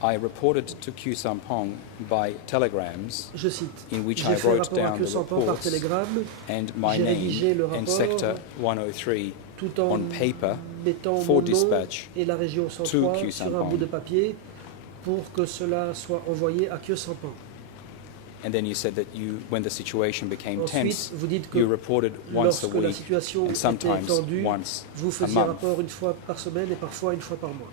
I reported to Khieu Sampong by telegrams Je cite. in which J'ai I fait wrote rapport à down Khieu the Sampong par reports télégramme and my J'ai rédigé le name and rapport sector 103 tout en on paper mettant for mon nom dispatch et la région to 103 Khieu sur un Sampong. bout de papier pour que cela soit envoyé à Khieu Sampong. And then you said that when the situation became Ensuite, tense, vous dites que you reported once a lorsque la week situation and était sometimes tendue, once vous a faisiez month. rapport une fois par semaine et parfois une fois par mois.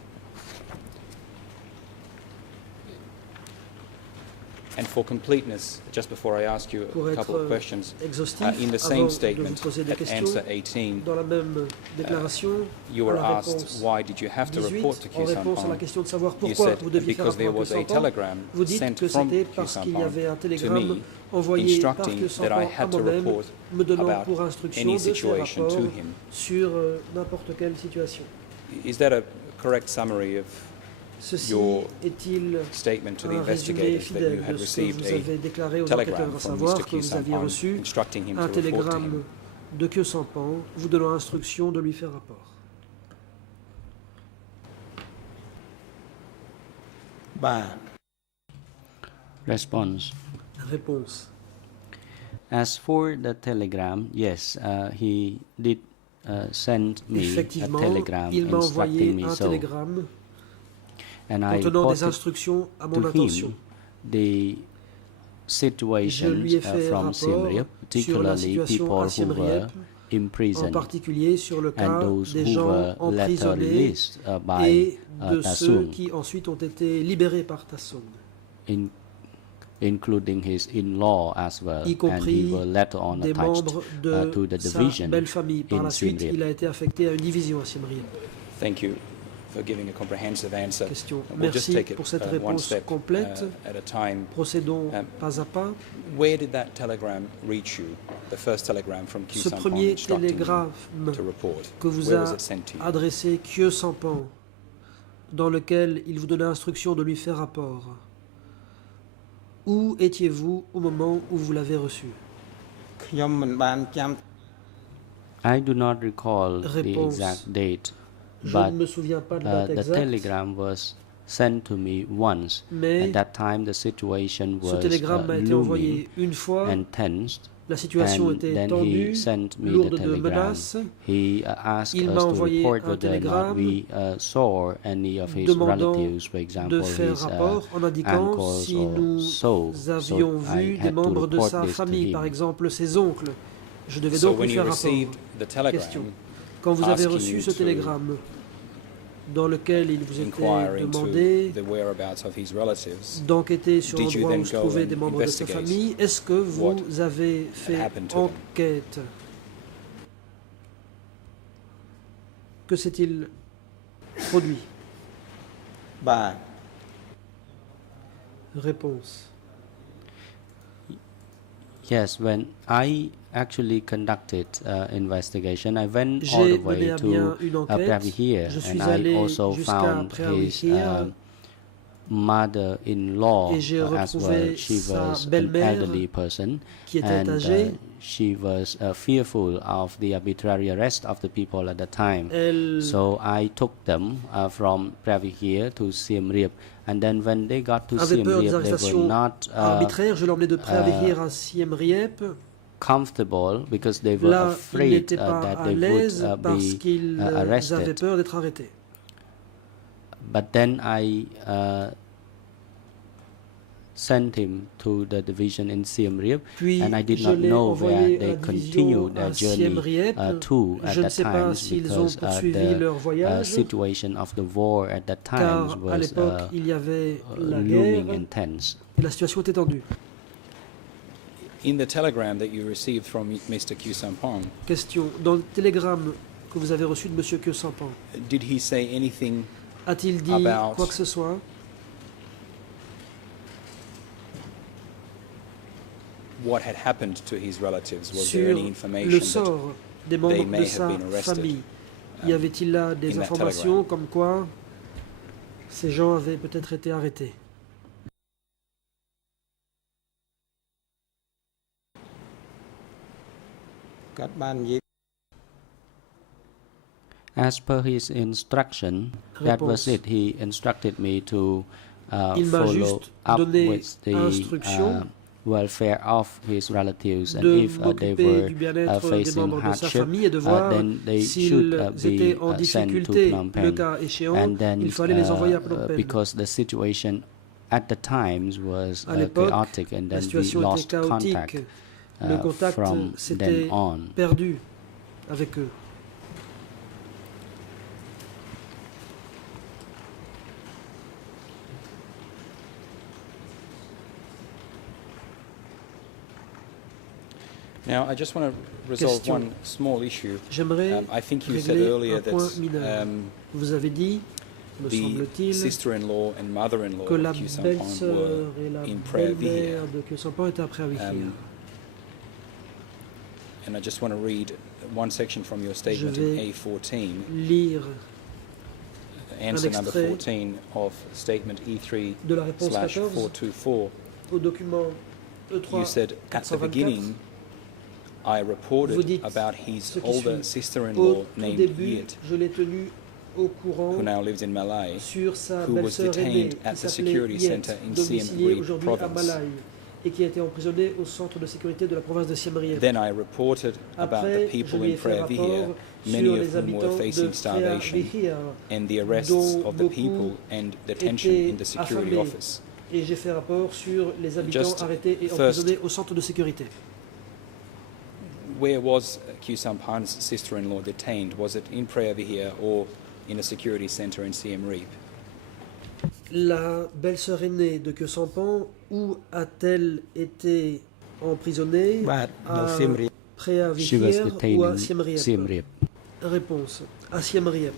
And for completeness, just before I ask you Pour a être couple of questions, exhaustif, in the avant same de vous statement, poser des at questions, answer 18, dans la même déclaration, you à were la asked réponse why did you have to 18, report to en réponse à la Kyusampong. question de savoir You pourquoi said vous deviez faire because there rapport à was a Kyusampong, telegram vous dites sent que from c'était parce qu'il y avait un Kyusampong to télégramme me envoyé par instructing that I Kyusampong à had to moi-même, report me donnant about pour instruction any de faire situation rapport to him. sur n'importe quelle situation. Is that a correct summary of Ceci your est-il statement to the un résumé investigators that you fidèle had de ce que received vous avez déclaré a aux telegram enquêteurs, à from savoir Mr. que vous aviez Kyusampong reçu instructing him to un report to télégramme him? de Kyusampong vous donnant instruction de lui faire rapport?បាទ Response. Réponse. As for the telegram, yes, he did send me a Effectivement, telegram il m'a envoyé instructing me un so, télégramme and I contenant des reported instructions à mon to intention. him the Je situation lui ai fait from Siem rapport Reap, sur la particularly situation people à Siem who were Reap, en imprisoned particulier sur le and cas those des who gens were later emprisonnés released by et de ceux Tasung, qui ensuite ont été libérés par Tasung, including his in-law as well, y and he compris was later on des attached membres de to the sa division belle famille. Par in la Siem suite, Reap. il a été affecté à une division à Siem Reap. Thank you for giving a comprehensive answer. Question. We'll just Merci take it pour cette one réponse step complète. at a time. Procédons pas à pas. Where did that telegram reach you? The first telegram from Ce Kyusampong premier instructing you télégramme to report. que vous Where was a it sent to you? adressé Kyusampong, dans lequel il vous donnait instruction de lui faire rapport. Où étiez-vous au moment où vous l'avez reçu? ខ្ញុំមិនបានចាំ I do not recall the Réponse. exact date, Je but ne me souviens pas de la date the exacte, telegram was sent to me once. mais At that time, the situation ce was télégramme m'a été looming envoyé une fois. and tensed. La situation And était then tendue, he sent me the lourde de telegram. menaces. He asked Il us m'a to envoyé report un whether or not télégramme we saw any of his demandant relatives, for de example, faire his rapport en indiquant uncles si or nous so. avions So vu I des had to membres de report sa this to famille, him. par exemple ses oncles. Je devais So donc when lui you faire rapport. received the telegram, Question. Quand vous avez asking reçu you ce to télégramme dans lequel il vous inquire était into demandé the whereabouts of his relatives, d'enquêter sur Did you l'endroit then où se go trouvaient and des membres de sa investigate famille, est-ce que vous what avez fait happened to them? enquête? Que s'est-il produit? បាទ Réponse. Yes, when I actually conducted investigation, I went all J'ai the mené way à bien to une enquête. Pravihir, Je suis and I allé also jusqu'à found his Pravihir mother-in-law et j'ai as well. retrouvé She sa was an belle-mère elderly person, qui était and âgée. she was fearful of the arbitrary arrest of the people at the time. Elle So I took them from Pravihir to Siem Reap, and then when they got to avait Siem peur des Reap, they were arrestations not arbitraires. Je l'ai emmené de Pravihir à Siem Reap. comfortable because they were Là, il afraid n'était pas that à they l'aise would parce be qu'ils avaient arrested. peur d'être arrêtés. But then I sent him to the division in Siem Reap, Puis and I did je not l'ai know where envoyé à they la division continued à their Siem journey Reap. to at Je ne that sais pas time s'ils ont because poursuivi leur the voyage, situation of the war at that time car à was l'époque il y avait la looming guerre intense. et la situation était tendue. in the telegram that you received from Mr. Kyusampong, Question. Dans le télégramme que vous avez reçu de M. Kyusampong, did he say anything a-t-il dit About- quoi que ce soit what had happened to his relatives? Was there sur any le information that sort des they membres may de have sa been arrested, famille? Y avait-il là des in that informations telegram? comme quoi ces gens avaient peut-être été arrêtés?គាត់បាននិយាយ As per his instruction, that was Réponse. it. He instructed me to Il m'a follow juste up donné with the instruction welfare of his relatives, and de if they m'occuper were du bien-être des facing membres de sa hardship, famille et de voir then they s'ils should étaient be en sent to difficulté. Phnom Le Penh. cas échéant, And then, il fallait les envoyer à Phnom Penh. because the situation at the times was À l'époque, chaotic, and la then we situation était lost contact chaotique. Le contact from s'était then on. perdu avec eux. Now, I just want to resolve Question. one small issue. J'aimerais I think you said régler earlier un point that mineur. Vous avez dit, me the semble-t-il, sister-in-law and mother-in-law que la of Khieu Samphan belle-sœur were et la in Preah Vihear. belle-mère de Khieu Samphan étaient à Preah Vihear. And I just want to read one section from your statement Je in vais A14, lire answer number extrait 14 of statement E3 de la réponse slash 14 424. au document You E3 said, at the 424. beginning, I Vous reported dites about his ce qui older suit. sister-in-law Au tout named début, Yit, je l'ai tenu au courant who now lives in Malay, sur sa who was belle-sœur aînée detained at qui the s'appelait security Yet, center in Siem domiciliée Reap aujourd'hui à province. Malaï et qui a été emprisonnée au centre de sécurité de la province de Siem Reap. Then I reported about the Après, je people lui ai in fait Preah rapport Vihear, sur many les of whom were habitants de facing Preah starvation, Vihear and the arrests dont of the people beaucoup and detention étaient in the security affamés. office. Et j'ai fait rapport sur les habitants Just arrêtés et first- emprisonnés au centre de sécurité. Where was Khieu Samphan's sister-in-law detained? Was it in Preah Vihear or in a security center in Siem Reap? La belle-sœur aînée de Khieu Samphan, où a-t-elle été emprisonnée? បាទនៅ À សៀមរាប Preah She was Vihear detained ou à in Siem Reap? Siem Reap. Réponse. À Siem Reap.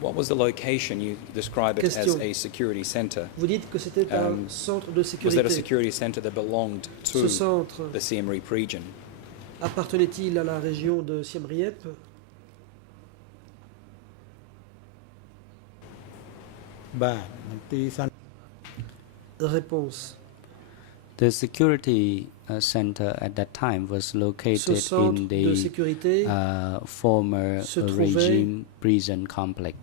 What was the location? You describe it as Question. a security center. Vous dites que c'était un centre de Was that a sécurité. security center that belonged Ce to centre the Siem Reap region? appartenait-il à la région de Siem Reap? បាទមន្ទីរសន្តិ Réponse. The security center at that time was Ce located centre in de the sécurité former se trouvait regime prison complex.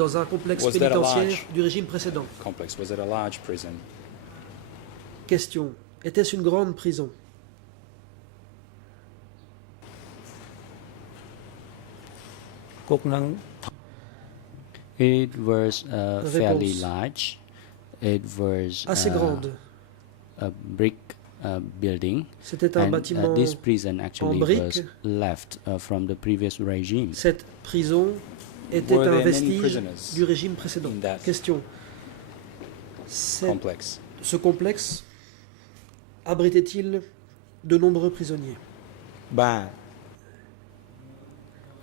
dans un complexe Was that a pénitentiaire large- du régime précédent. Complex. Was it a large prison? Question. Était-ce une grande prison? គុកនឹង It was fairly Réponse. large. It was Assez grande. a brick building, C'était un and bâtiment. this prison actually briques. was left from the previous regime. Cette prison était Were un there many vestige prisoners du régime précédent. in that Question. Complex. Ce complexe abritait-il de nombreux prisonniers? បា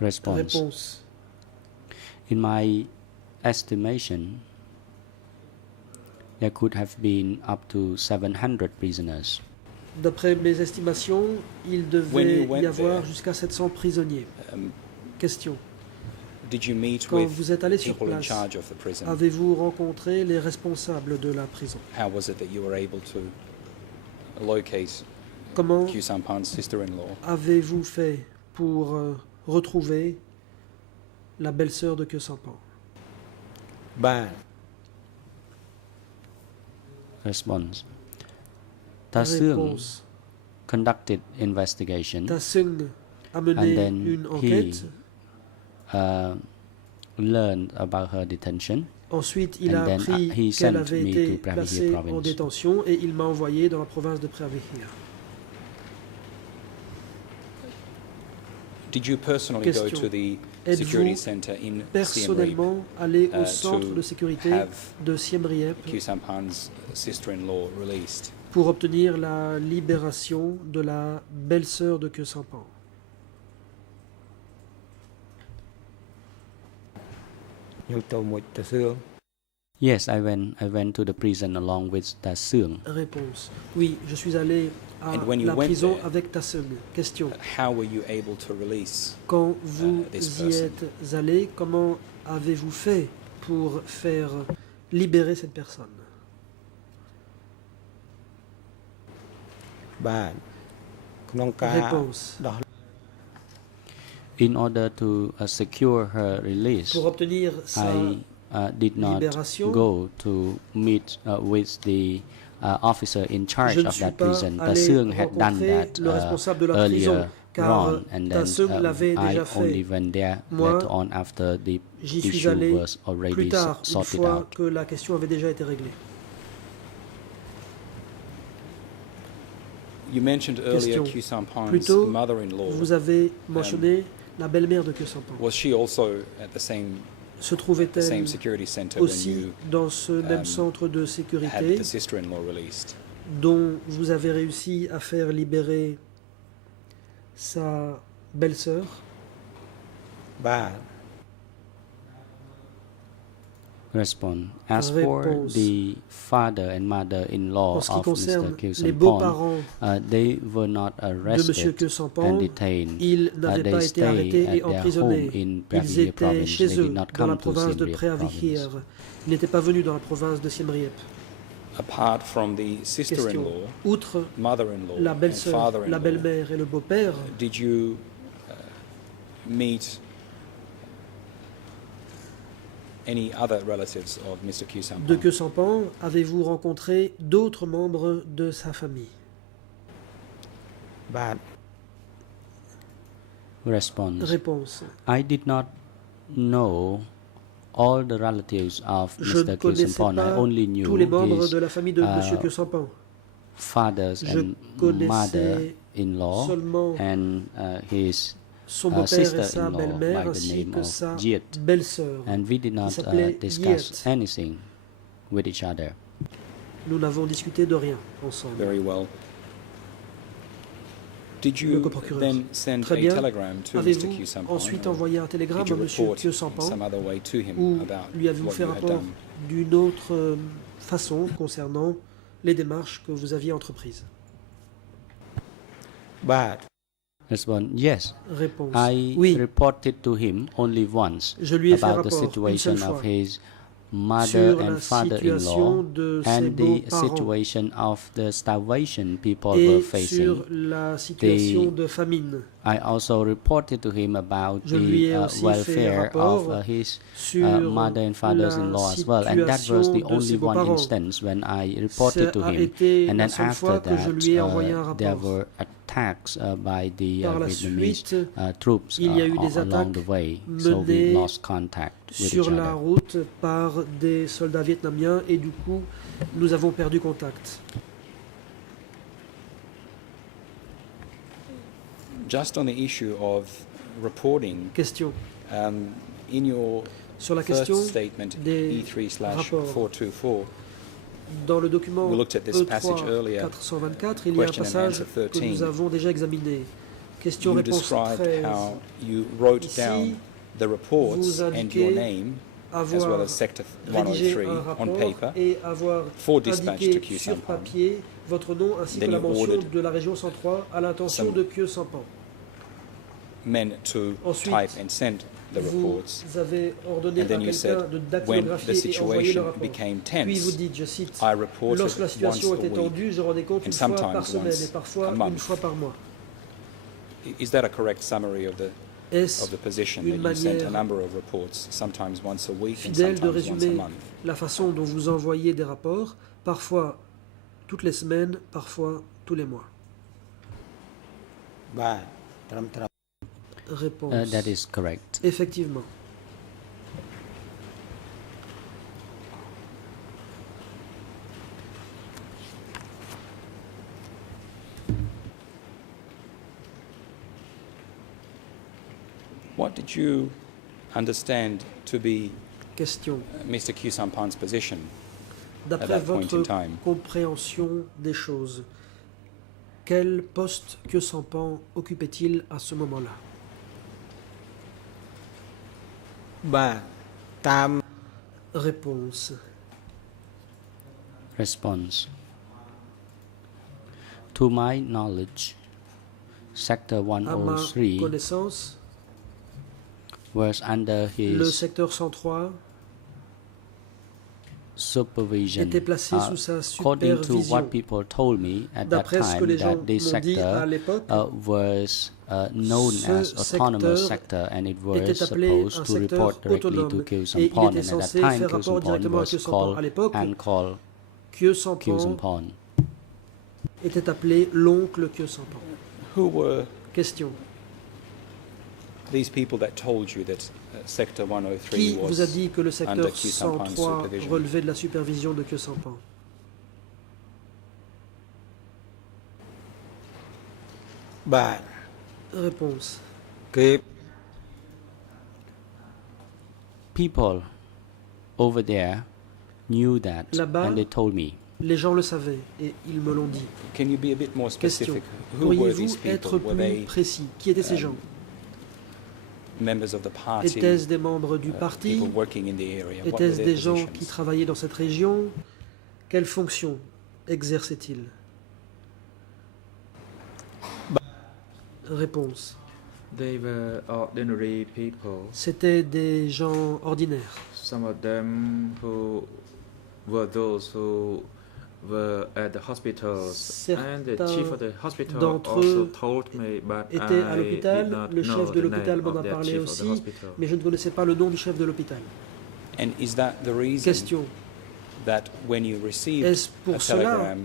ទ Response. Réponse. In my estimation, there could have been up to 700 prisoners. D'après mes estimations, il When devait you y went avoir there, jusqu'à 700 prisonniers. Question. Did you meet Quand with vous êtes allé sur people in place, charge of the prison? avez-vous rencontré les responsables de la prison? How was it that you were able to locate Comment Khieu Samphan's sister-in-law? avez-vous fait pour retrouver la belle-sœur de Khieu Samphan? បាទ Response. Ta Seung Réponse. conducted investigation, Ta Seung a mené and then une enquête. learned about her detention. Ensuite, il And a then, appris he qu'elle sent avait me été to Preah Vihear placée en province. détention et il m'a envoyé dans la province de Preah Vihear. Did you personally go Question. to the Êtes-vous security center in Siem Reap Personnellement, aller au centre to de sécurité have de Siem Reap Khieu Samphan's sister-in-law released? pour obtenir la libération de la belle-sœur de Khieu Samphan? ខ្ញុំទៅមួយទៅសឿង Yes, I went to the prison along with Ta Seung. Réponse. Oui, je suis allé à And when you la went prison there- avec Ta Seung. Question. How were you able to release? Quand vous this y person. êtes allé, comment avez-vous fait pour faire libérer cette personne? បាទក្នុងការ Réponse. ដោះ In order to secure her release, Pour obtenir sa did not libération, go to meet with the officer in charge je ne of suis that pas prison. Ta allé Seung had done rencontrer that le responsable de la prison, earlier car on, and Ta then Seung l'avait I déjà fait. only went there Moi, later on after the J'y suis issue allé was already plus tard, une sorted fois out. que la question avait déjà été réglée. You mentioned earlier Question. Khieu Samphan's Plus tôt, mother-in-law. Vous avez mentionné la belle-mère de Khieu Samphan. Was she also at the same Se trouvait-elle security center when aussi you dans ce même centre de had sécurité the sister-in-law released? dont vous avez réussi à faire libérer sa belle-sœur? បាទ Response. As for Réponse. the father and mother-in-law En ce qui of Mr. concerne Kyu les Sampon, beaux-parents they were not de M. arrested Kyo and Sampan, detained. ils n'avaient They pas été stayed arrêtés at et their emprisonnés. home in Ils Preavihya étaient province. chez They eux, did not dans la come to province de Siem Reap Preavihir. province. Ils n'étaient pas venus dans la province de Siem Reap. Apart from the Question. sister-in-law, Outre mother-in-law, la and belle-sœur, la father-in-law, belle-mère et le beau-père, did you meet any other relatives of Mr. Kyu de Sampon? Kyo Sampan, avez-vous rencontré d'autres membres de sa famille? បាទ Response. Réponse. I did not know all the relatives of Je ne Mr. Kyu connaissais Sampon. I pas only knew tous les membres his de la famille de M. Kyo Sampan. fathers Je and connaissais mother-in-law seulement and his son beau-père et sa sister-in-law belle-mère by the ainsi name que of sa Jiet. belle-sœur. And we did not s'appelait discuss Jiet. anything with each other. Nous n'avons discuté de rien ensemble. Very well. Did Le you coprocureur. then send Très a bien. telegram to Mr. Avez-vous Kyu Sampon, ensuite or envoyé un télégramme did à you M. report Kyo in Sampan some other way to him ou about lui avez-vous what fait you had rapport done? d'une autre façon concernant les démarches que vous aviez entreprises? បាទ Response. Yes, Réponse. I Oui, reported to him only once je lui ai fait about the rapport une situation seule of fois his mother sur and la father-in-law situation de ses and the beaux-parents situation of the starvation people were et facing. sur la situation de famine, I also reported to him about Je lui ai the aussi fait welfare rapport of his sur mother and fathers-in-law la as well, and that was situation the de ses only one beaux-parents. instance when I reported to Ça a him. été And la then seule after fois que je lui ai envoyé un that, there rapport. were attacks by the Par la Vietnamese suite, troops il y a eu des along the attaques way, so we menées lost contact with each sur la other. route par des soldats vietnamiens et du coup, nous avons perdu contact. Just on the issue of reporting, Question. in your Sur la first question statement, des rapports. E3/424, Dans le document We looked at this passage E3 earlier. 424, il y a un Question and passage answer que 13. nous avons déjà examiné. you Question-réponse described 13. how you wrote Ici, down the reports vous and your indiquez name, as well avoir as Sector rédigé 103 un on rapport paper, et avoir for dispatch to indiqué Kyu sur Sampan. papier votre nom ainsi que Then la you mention ordered de la région 103 à l'intention some de Kyo Sampan. men to Ensuite, type and send the reports. Vous avez ordonné And à then you quelqu'un said, de when the dactylographier et envoyer le situation rapport. became Puis vous tense, dites, je cite, I reported lorsque la once situation a était week. tendue, je rendais compte and une fois par sometimes semaine once et parfois a une month. fois par mois. Is that a correct summary of the Est-ce position une that you sent a manière number of reports, sometimes once a week and fidèle de sometimes once a résumer month? la façon dont vous envoyez des rapports, parfois toutes les semaines, parfois tous les mois? បាទត្រឹមត្រូវ Réponse. That is correct. Effectivement. What did you understand to be Question. Mr. Kyu Sampan's position? D'après that point in votre time. compréhension des choses, quel poste Kyo Sampan occupait-il à ce moment-là? បាទតាម Réponse. Response. To my knowledge, Sector À ma 103 connaissance, was under le his secteur 103 supervision. était placé sous sa According to what supervision. people told me at that D'après ce que time, les gens that this m'ont dit à sector l'époque, was known ce as autonomous secteur sector, and it était was appelé supposed un to secteur report directly to autonome Kyu et il Sampon. était And at that censé time, faire Kyu rapport Sampon directement à was Kyo Sampan. À called l'époque, and called Kyo Kyu Sampan Sampon. était appelé l'oncle Kyo Sampan. Who were Question. these people that told you that Sector 103 Qui vous a was dit que le secteur under Kyu Sampan's 103 supervision? relevait de la supervision de Kyo Sampan?បាទ Réponse. គេ People over there knew that, Là-bas, and they told me. Les gens le savaient et ils me l'ont dit. Can you be a bit more Question. specific? Who were these Pourriez-vous être people? Were plus they précis? Qui étaient ces gens? members of the party? Étaient-ce des membres du parti? People working in the area? What were Étaient-ce their des gens positions? qui travaillaient dans cette région? Quelle fonction exerçaient-ils? Réponse. They were ordinary people. C'étaient des gens ordinaires. Some of them who were those who were at the hospitals, and the chief of the hospital d'entre also eux told me, but étaient à I did l'hôpital. not Le know chef de the l'hôpital name m'en a of that parlé chief of the aussi, hospital. mais je ne connaissais pas le nom du chef de l'hôpital. And is that the reason Question. that when you received Est-ce a pour cela telegram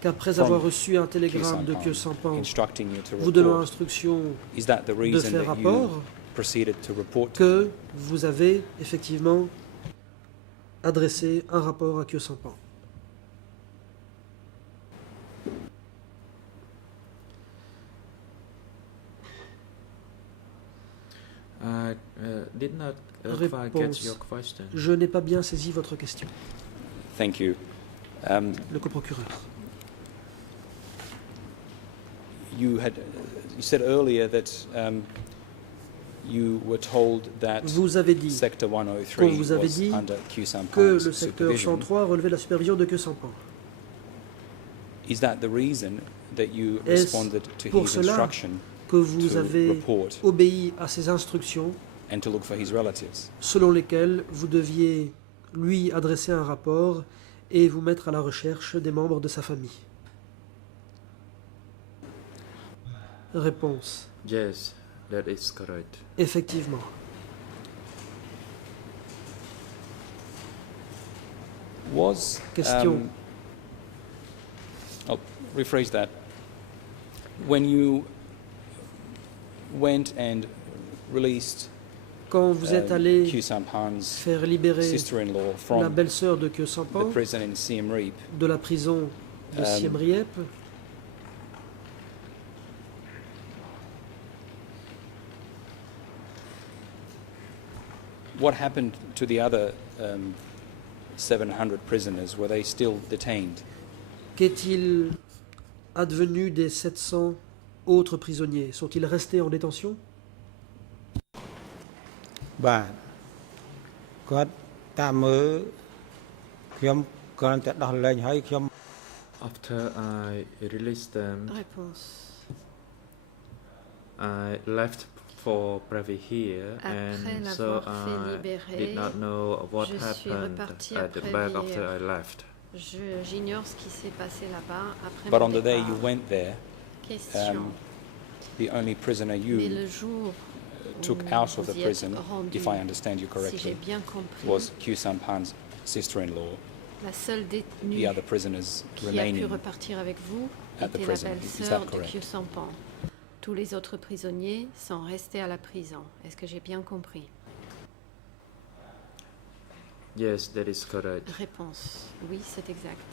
qu'après from avoir reçu un télégramme Kyu de Sampan Kyo Sampan instructing you to vous donnant report, instruction is that the de reason faire that you rapport, proceeded to report to que vous avez effectivement adressé un rapport à Kyo Sampan? I did not quite get Réponse. your question. Je n'ai pas bien saisi votre question. Thank you. Le coprocureur. You said earlier that you were told that Vous avez dit Sector qu'on 103 vous avait was dit under Kyu que Sampan's le secteur supervision. 103 relevait de la supervision de Kyo Sampan. Is that the reason that you Est-ce responded to pour his cela instruction que vous to avez report obéi à ses instructions and to look for his relatives? selon lesquelles vous deviez lui adresser un rapport et vous mettre à la recherche des membres de sa famille? Réponse. Yes, that is correct. Effectivement. Was Question. I'll rephrase that. When you went and released Quand vous êtes allé Kyu Sampan's faire libérer sister-in-law la from belle-sœur de Kyo the Sampan prison in Siem Reap, de la prison de Siem Reap, what happened to the other 700 prisoners? Were they still detained? qu'est-il advenu des 700 autres prisonniers? Sont-ils restés en détention? បាទគាត់តាមមើលខ្ញុំគ្រាន់តែដោះលែងហើយខ្ញុំ After I released them, Réponse. I left for Pravi here, Après and so l'avoir fait I libérer, did not know what je suis happened reparti at the après back Vire. after I left. J'ignore ce qui s'est passé là-bas après But mon on the day départ. you went there, Question. the only prisoner Mais you le jour took où out of vous the y êtes prison, rendu, if I understand you si j'ai correctly, bien compris, was Kyu Sampan's sister-in-law. la seule détenue The other prisoners qui a pu remaining repartir avec vous at the était la prison. Is belle-sœur that de correct? Kyo Sampan. Tous les autres prisonniers sont restés à la prison. Est-ce que j'ai bien compris? Yes, that is correct. Réponse. Oui, c'est exact.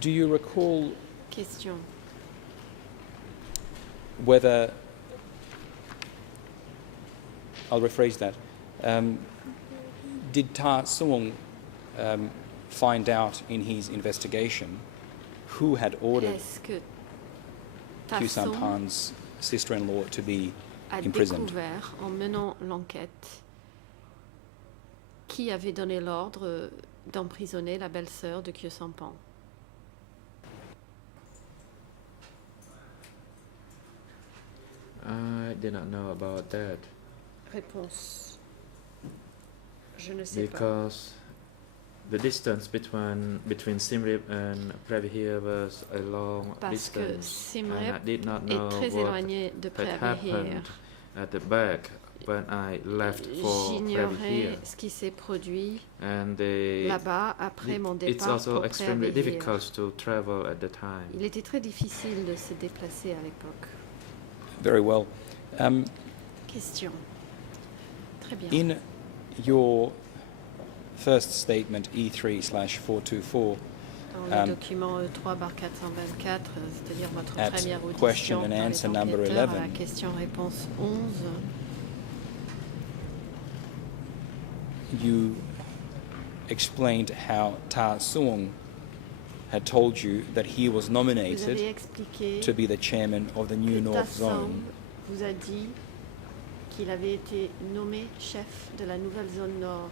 Do you recall Question. whether, I'll rephrase that, did Ta Sung find out in his investigation who had ordered Est-ce que Kyu Tasson Sampan's sister-in-law to be a imprisoned? découvert, en menant l'enquête, qui avait donné l'ordre d'emprisonner la belle-sœur de Kyo Sampan? I did not know about that Réponse. Je ne sais pas. because the distance between Siem Reap and Pravi here was a long Parce que distance, Siem and I Reap did not est know très what éloigné de had Pravi Here. happened at the back when I left for Pravi J'ignorais here, ce qui s'est produit and they là-bas après mon it's départ also pour extremely Pravi Here. difficult to travel at the time. Il était très difficile de se déplacer à l'époque. Very well. Question. Très bien. In your first statement, E3/424, Dans le document 3/424, c'est-à-dire votre At première question audition and par les answer number enquêteurs à la 11. question-réponse 11, you explained how Ta Sung had told you that he was vous avez nominated expliqué to be the chairman of the New que North Tassong Zone. vous a dit qu'il avait été nommé chef de la nouvelle zone nord.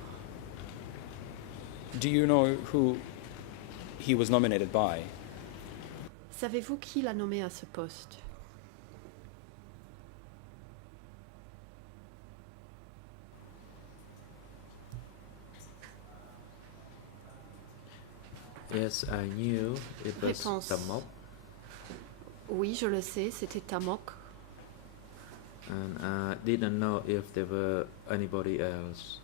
Do you know who he was nominated by? Savez-vous qui l'a nommé à ce poste? Yes, I knew it was Réponse. Tamok, Oui, je le sais, c'était Tamok. and I didn't know if there were anybody else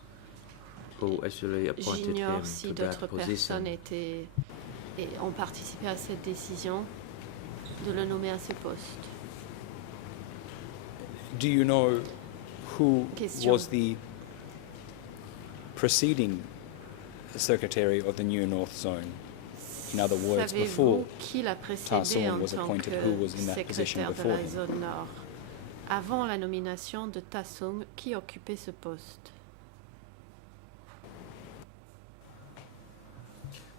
who actually appointed him J'ignore si to d'autres that position. personnes ont participé à cette décision de le nommer à ce poste. Do you know who Question. was the preceding secretary of the New North Zone? In other words, before Savez-vous qui l'a précédé Tassong en was tant appointed, que who was in that position secrétaire de before la him? zone nord? Avant la nomination de Tassong, qui occupait ce poste?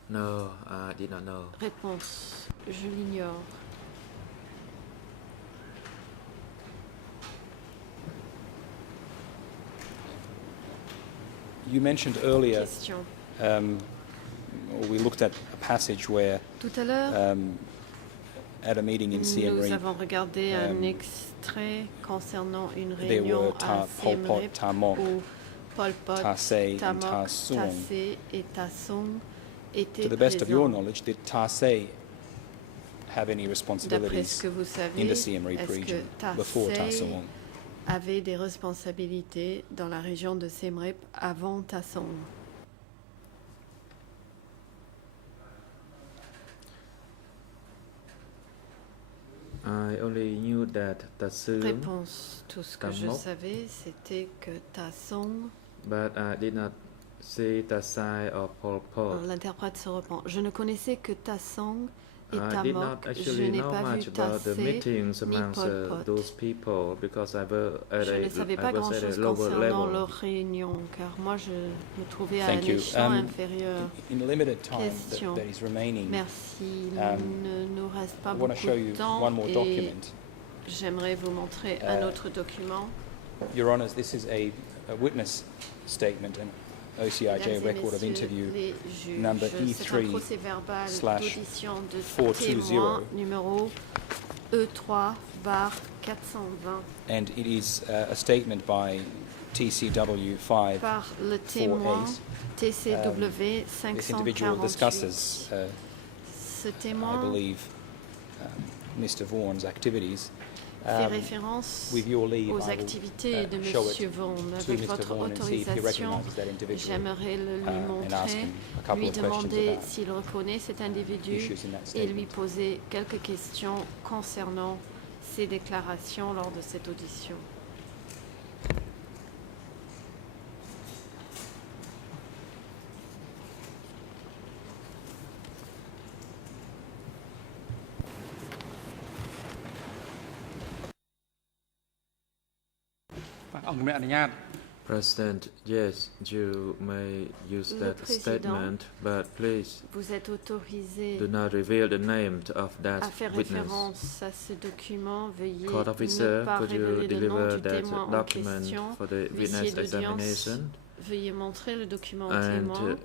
No, I did not know. Réponse. Je l'ignore. You mentioned earlier, Question. we looked at a passage where Tout à l'heure, at a meeting in Siem nous Reap, avons regardé un extrait concernant une there réunion were à Pol Siem Pot, Reap Ta Mok, où Pol Pot, Ta Se, and Ta Tamok, Sung. Tassé et Tassong étaient To the best of your présents. knowledge, did Ta Se have any D'après ce responsibilities que vous in savez, the Siem Reap est-ce que region before Ta Tassé Sung? avait des responsabilités dans la région de Siem Reap avant Tassong? I only knew that Tassung, Réponse. Tout ce que je Tamok. savais, c'était que Tassong... but I did not see Tassai or Pol Pot. L'interprète se reprend. Je ne connaissais que Tassong et I did not Tamok. Je actually n'ai know pas vu much about the Tassé meetings ni amongst Pol Pot. those people because I was at Je ne savais pas I was at grand-chose a lower concernant level. leur réunion, car moi je me trouvais à Thank un you. échelon inférieur. In the limited time Question. that is remaining, Merci. Il ne nous reste pas I want to beaucoup show de you temps one more et document. j'aimerais vous montrer un autre document. Your Honours, this is a witness statement, an OCIJ Mesdames et record of messieurs interview les juges, number c'est un procès-verbal E3/420. d'audition de témoin numéro E3/420 and it is a statement by TCW 5 par le témoin 4-8. TCW This individual 548. discusses, Ce I témoin believe, Mr. Vaughan's activities. fait référence With your leave, aux I will, activités de show M. it Vaughan. to Avec Mr. votre Vaughan and see if he autorisation, recognises that individual j'aimerais le lui and ask montrer, him a couple lui of questions demander about s'il reconnaît cet individu issues in that et lui statement. poser quelques questions concernant ses déclarations lors de cette audition. President, yes, you may use Le that président, statement, but please Vous êtes autorisé do not reveal the name of that à faire witness. référence à ce document. Veuillez Court officer, ne pas could you révéler le nom deliver du that témoin en document question. for the Huissier witness d'audience, examination? veuillez montrer le document au And témoin.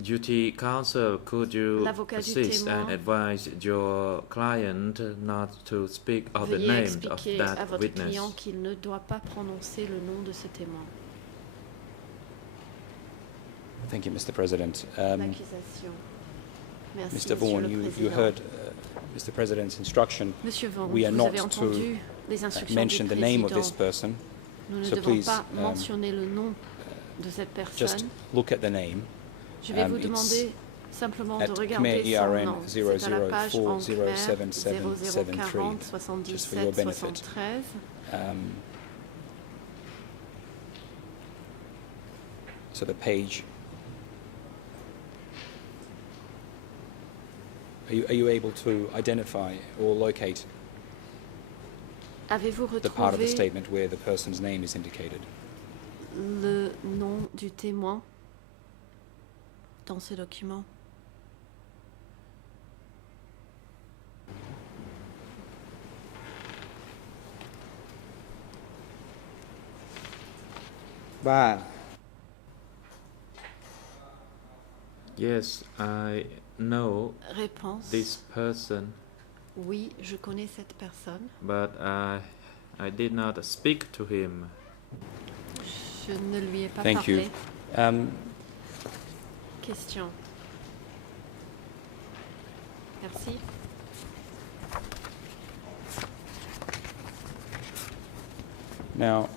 duty counsel, could you L'avocat du assist and témoin. advise your client not to speak of the Veuillez name of expliquer à that votre witness? client qu'il ne doit pas prononcer le nom de ce témoin. Thank you, Mr. President. L'accusation. Merci, Mr. Monsieur Vaughan, le you Président. heard Mr. President's instruction. Monsieur Vaughan, We are vous not avez to entendu les instructions mention du the name of président. this person. Nous ne so devons please, pas mentionner le nom de cette Just personne. look at the name. Je vais vous it's demander simplement at de regarder Khmer son ERN nom. C'est à la page en Khmer 00407773, 0040 just for your 77 benefit. 73. So the page Are you able to identify or locate Avez-vous the part of the retrouvé statement where the person's name is indicated? le nom du témoin dans ce document? Bah, Yes, I know Réponse. this person, Oui, je connais cette personne. but I did not speak to him. Je ne lui ai pas Thank you. parlé. Question. Merci. Now,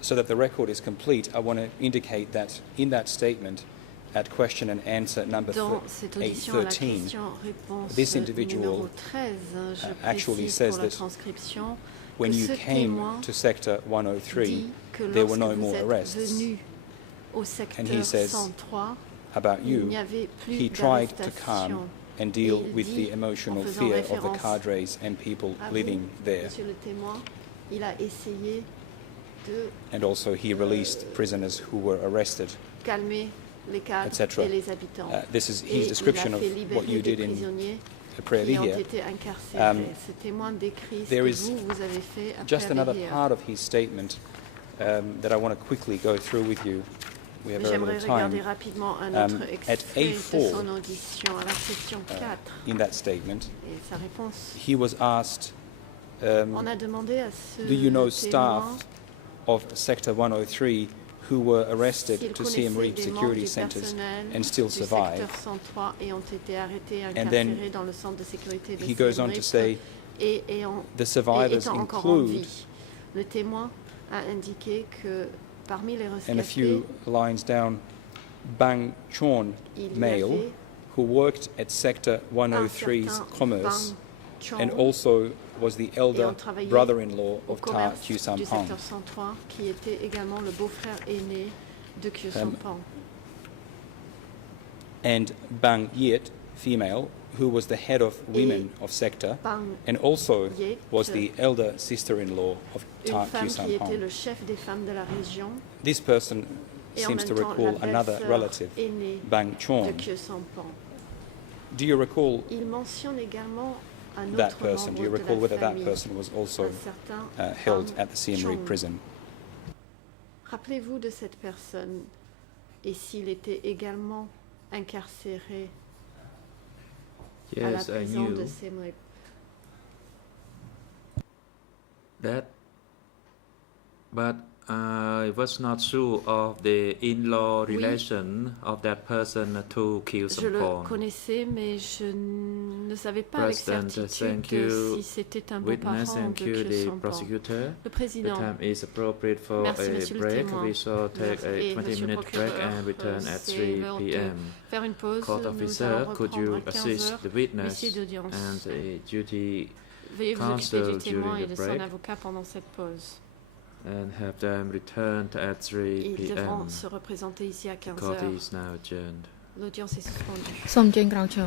so that the record is complete, I want to indicate that in that statement, at question and answer number Dans cette audition à la 813, question-réponse this individual numéro 13, je actually précise says pour la that transcription when que you ce came témoin to sector 103, dit que there were lorsque no vous more êtes arrests. venu au And secteur he says 103, about il you, n'y avait plus he tried to d'arrestation. calm and deal il with dit, the emotional en faisant fear of the référence cadres and people à vous, living there. Monsieur le témoin, il a essayé de And also he released prisoners who were arrested, calmer les cadres etc. et les habitants. This is Et his il description a of fait what libérer you des did in prisonniers the prayer qui ont here. été incarcérés. Ce témoin décrit ce que there is vous avez fait après Just another Abéhir. part of his statement that I want to quickly go through with you. We have very J'aimerais little time. regarder rapidement un autre At extrait de A4, son audition à la question 4 in that statement, et sa réponse. he was asked, On a demandé à ce do you know témoin staff of Sector 103 who were arrested s'il to Siem connaissait Reap des membres security du centers personnel and still du survive? secteur 103 et ont été arrêtés et And then incarcérés dans le centre de sécurité de He goes Siem on to Reap say, et the survivors étant encore en include, vie. Le témoin a indiqué que parmi les and a few rescapés, lines down, Bang Chon, il y male, avait who worked at Sector un 103's certain commerce, Bang Chon and also was the elder ayant travaillé brother-in-law au of Ta commerce Kyu du Sampang. secteur 103, qui était également le beau-frère aîné de Kyu Sampang. And Bang Yet, female, who was the head of women of sector, Bang and also Yet, was the elder sister-in-law of une Ta femme Kyu qui était Sampang. le chef des femmes de la région This person et en seems même to temps recall la another belle-sœur relative, aînée Bang de Chon. Kyu Sampang. Do you recall Il mentionne également un that autre person? Do membre you de recall la whether that famille, person was also un certain held Bang at the Siem Reap Chon. prison? Rappelez-vous de cette personne et s'il était également incarcéré à la Yes, I prison de knew Siem Reap. that, but I was not sure of the in-law Oui. relation of that person to Kyu Je le Sampang. connaissais, mais je ne savais pas avec President, certitude thank you, si c'était un Witness, beau-parent de thank you, Kyu the Sampang. prosecutor. Le The président, time is appropriate for Merci, a monsieur le break. témoin. We shall take a Et monsieur le 20-minute break procureur, and return at c'est 3 l'heure de p.m. faire une pause. Court Nous officer, allons could reprendre you à 15 assist heures the witness l'huissier d'audience. and the duty Veuillez vous occuper counsel du témoin during et the de son break avocat pendant cette pause. and have them returned at 3 Ils p.m. devront se représenter ici à 15 Court heures. is now adjourned. L'audience est suspendue. សូមអញ្ជើញក្រោកឈរ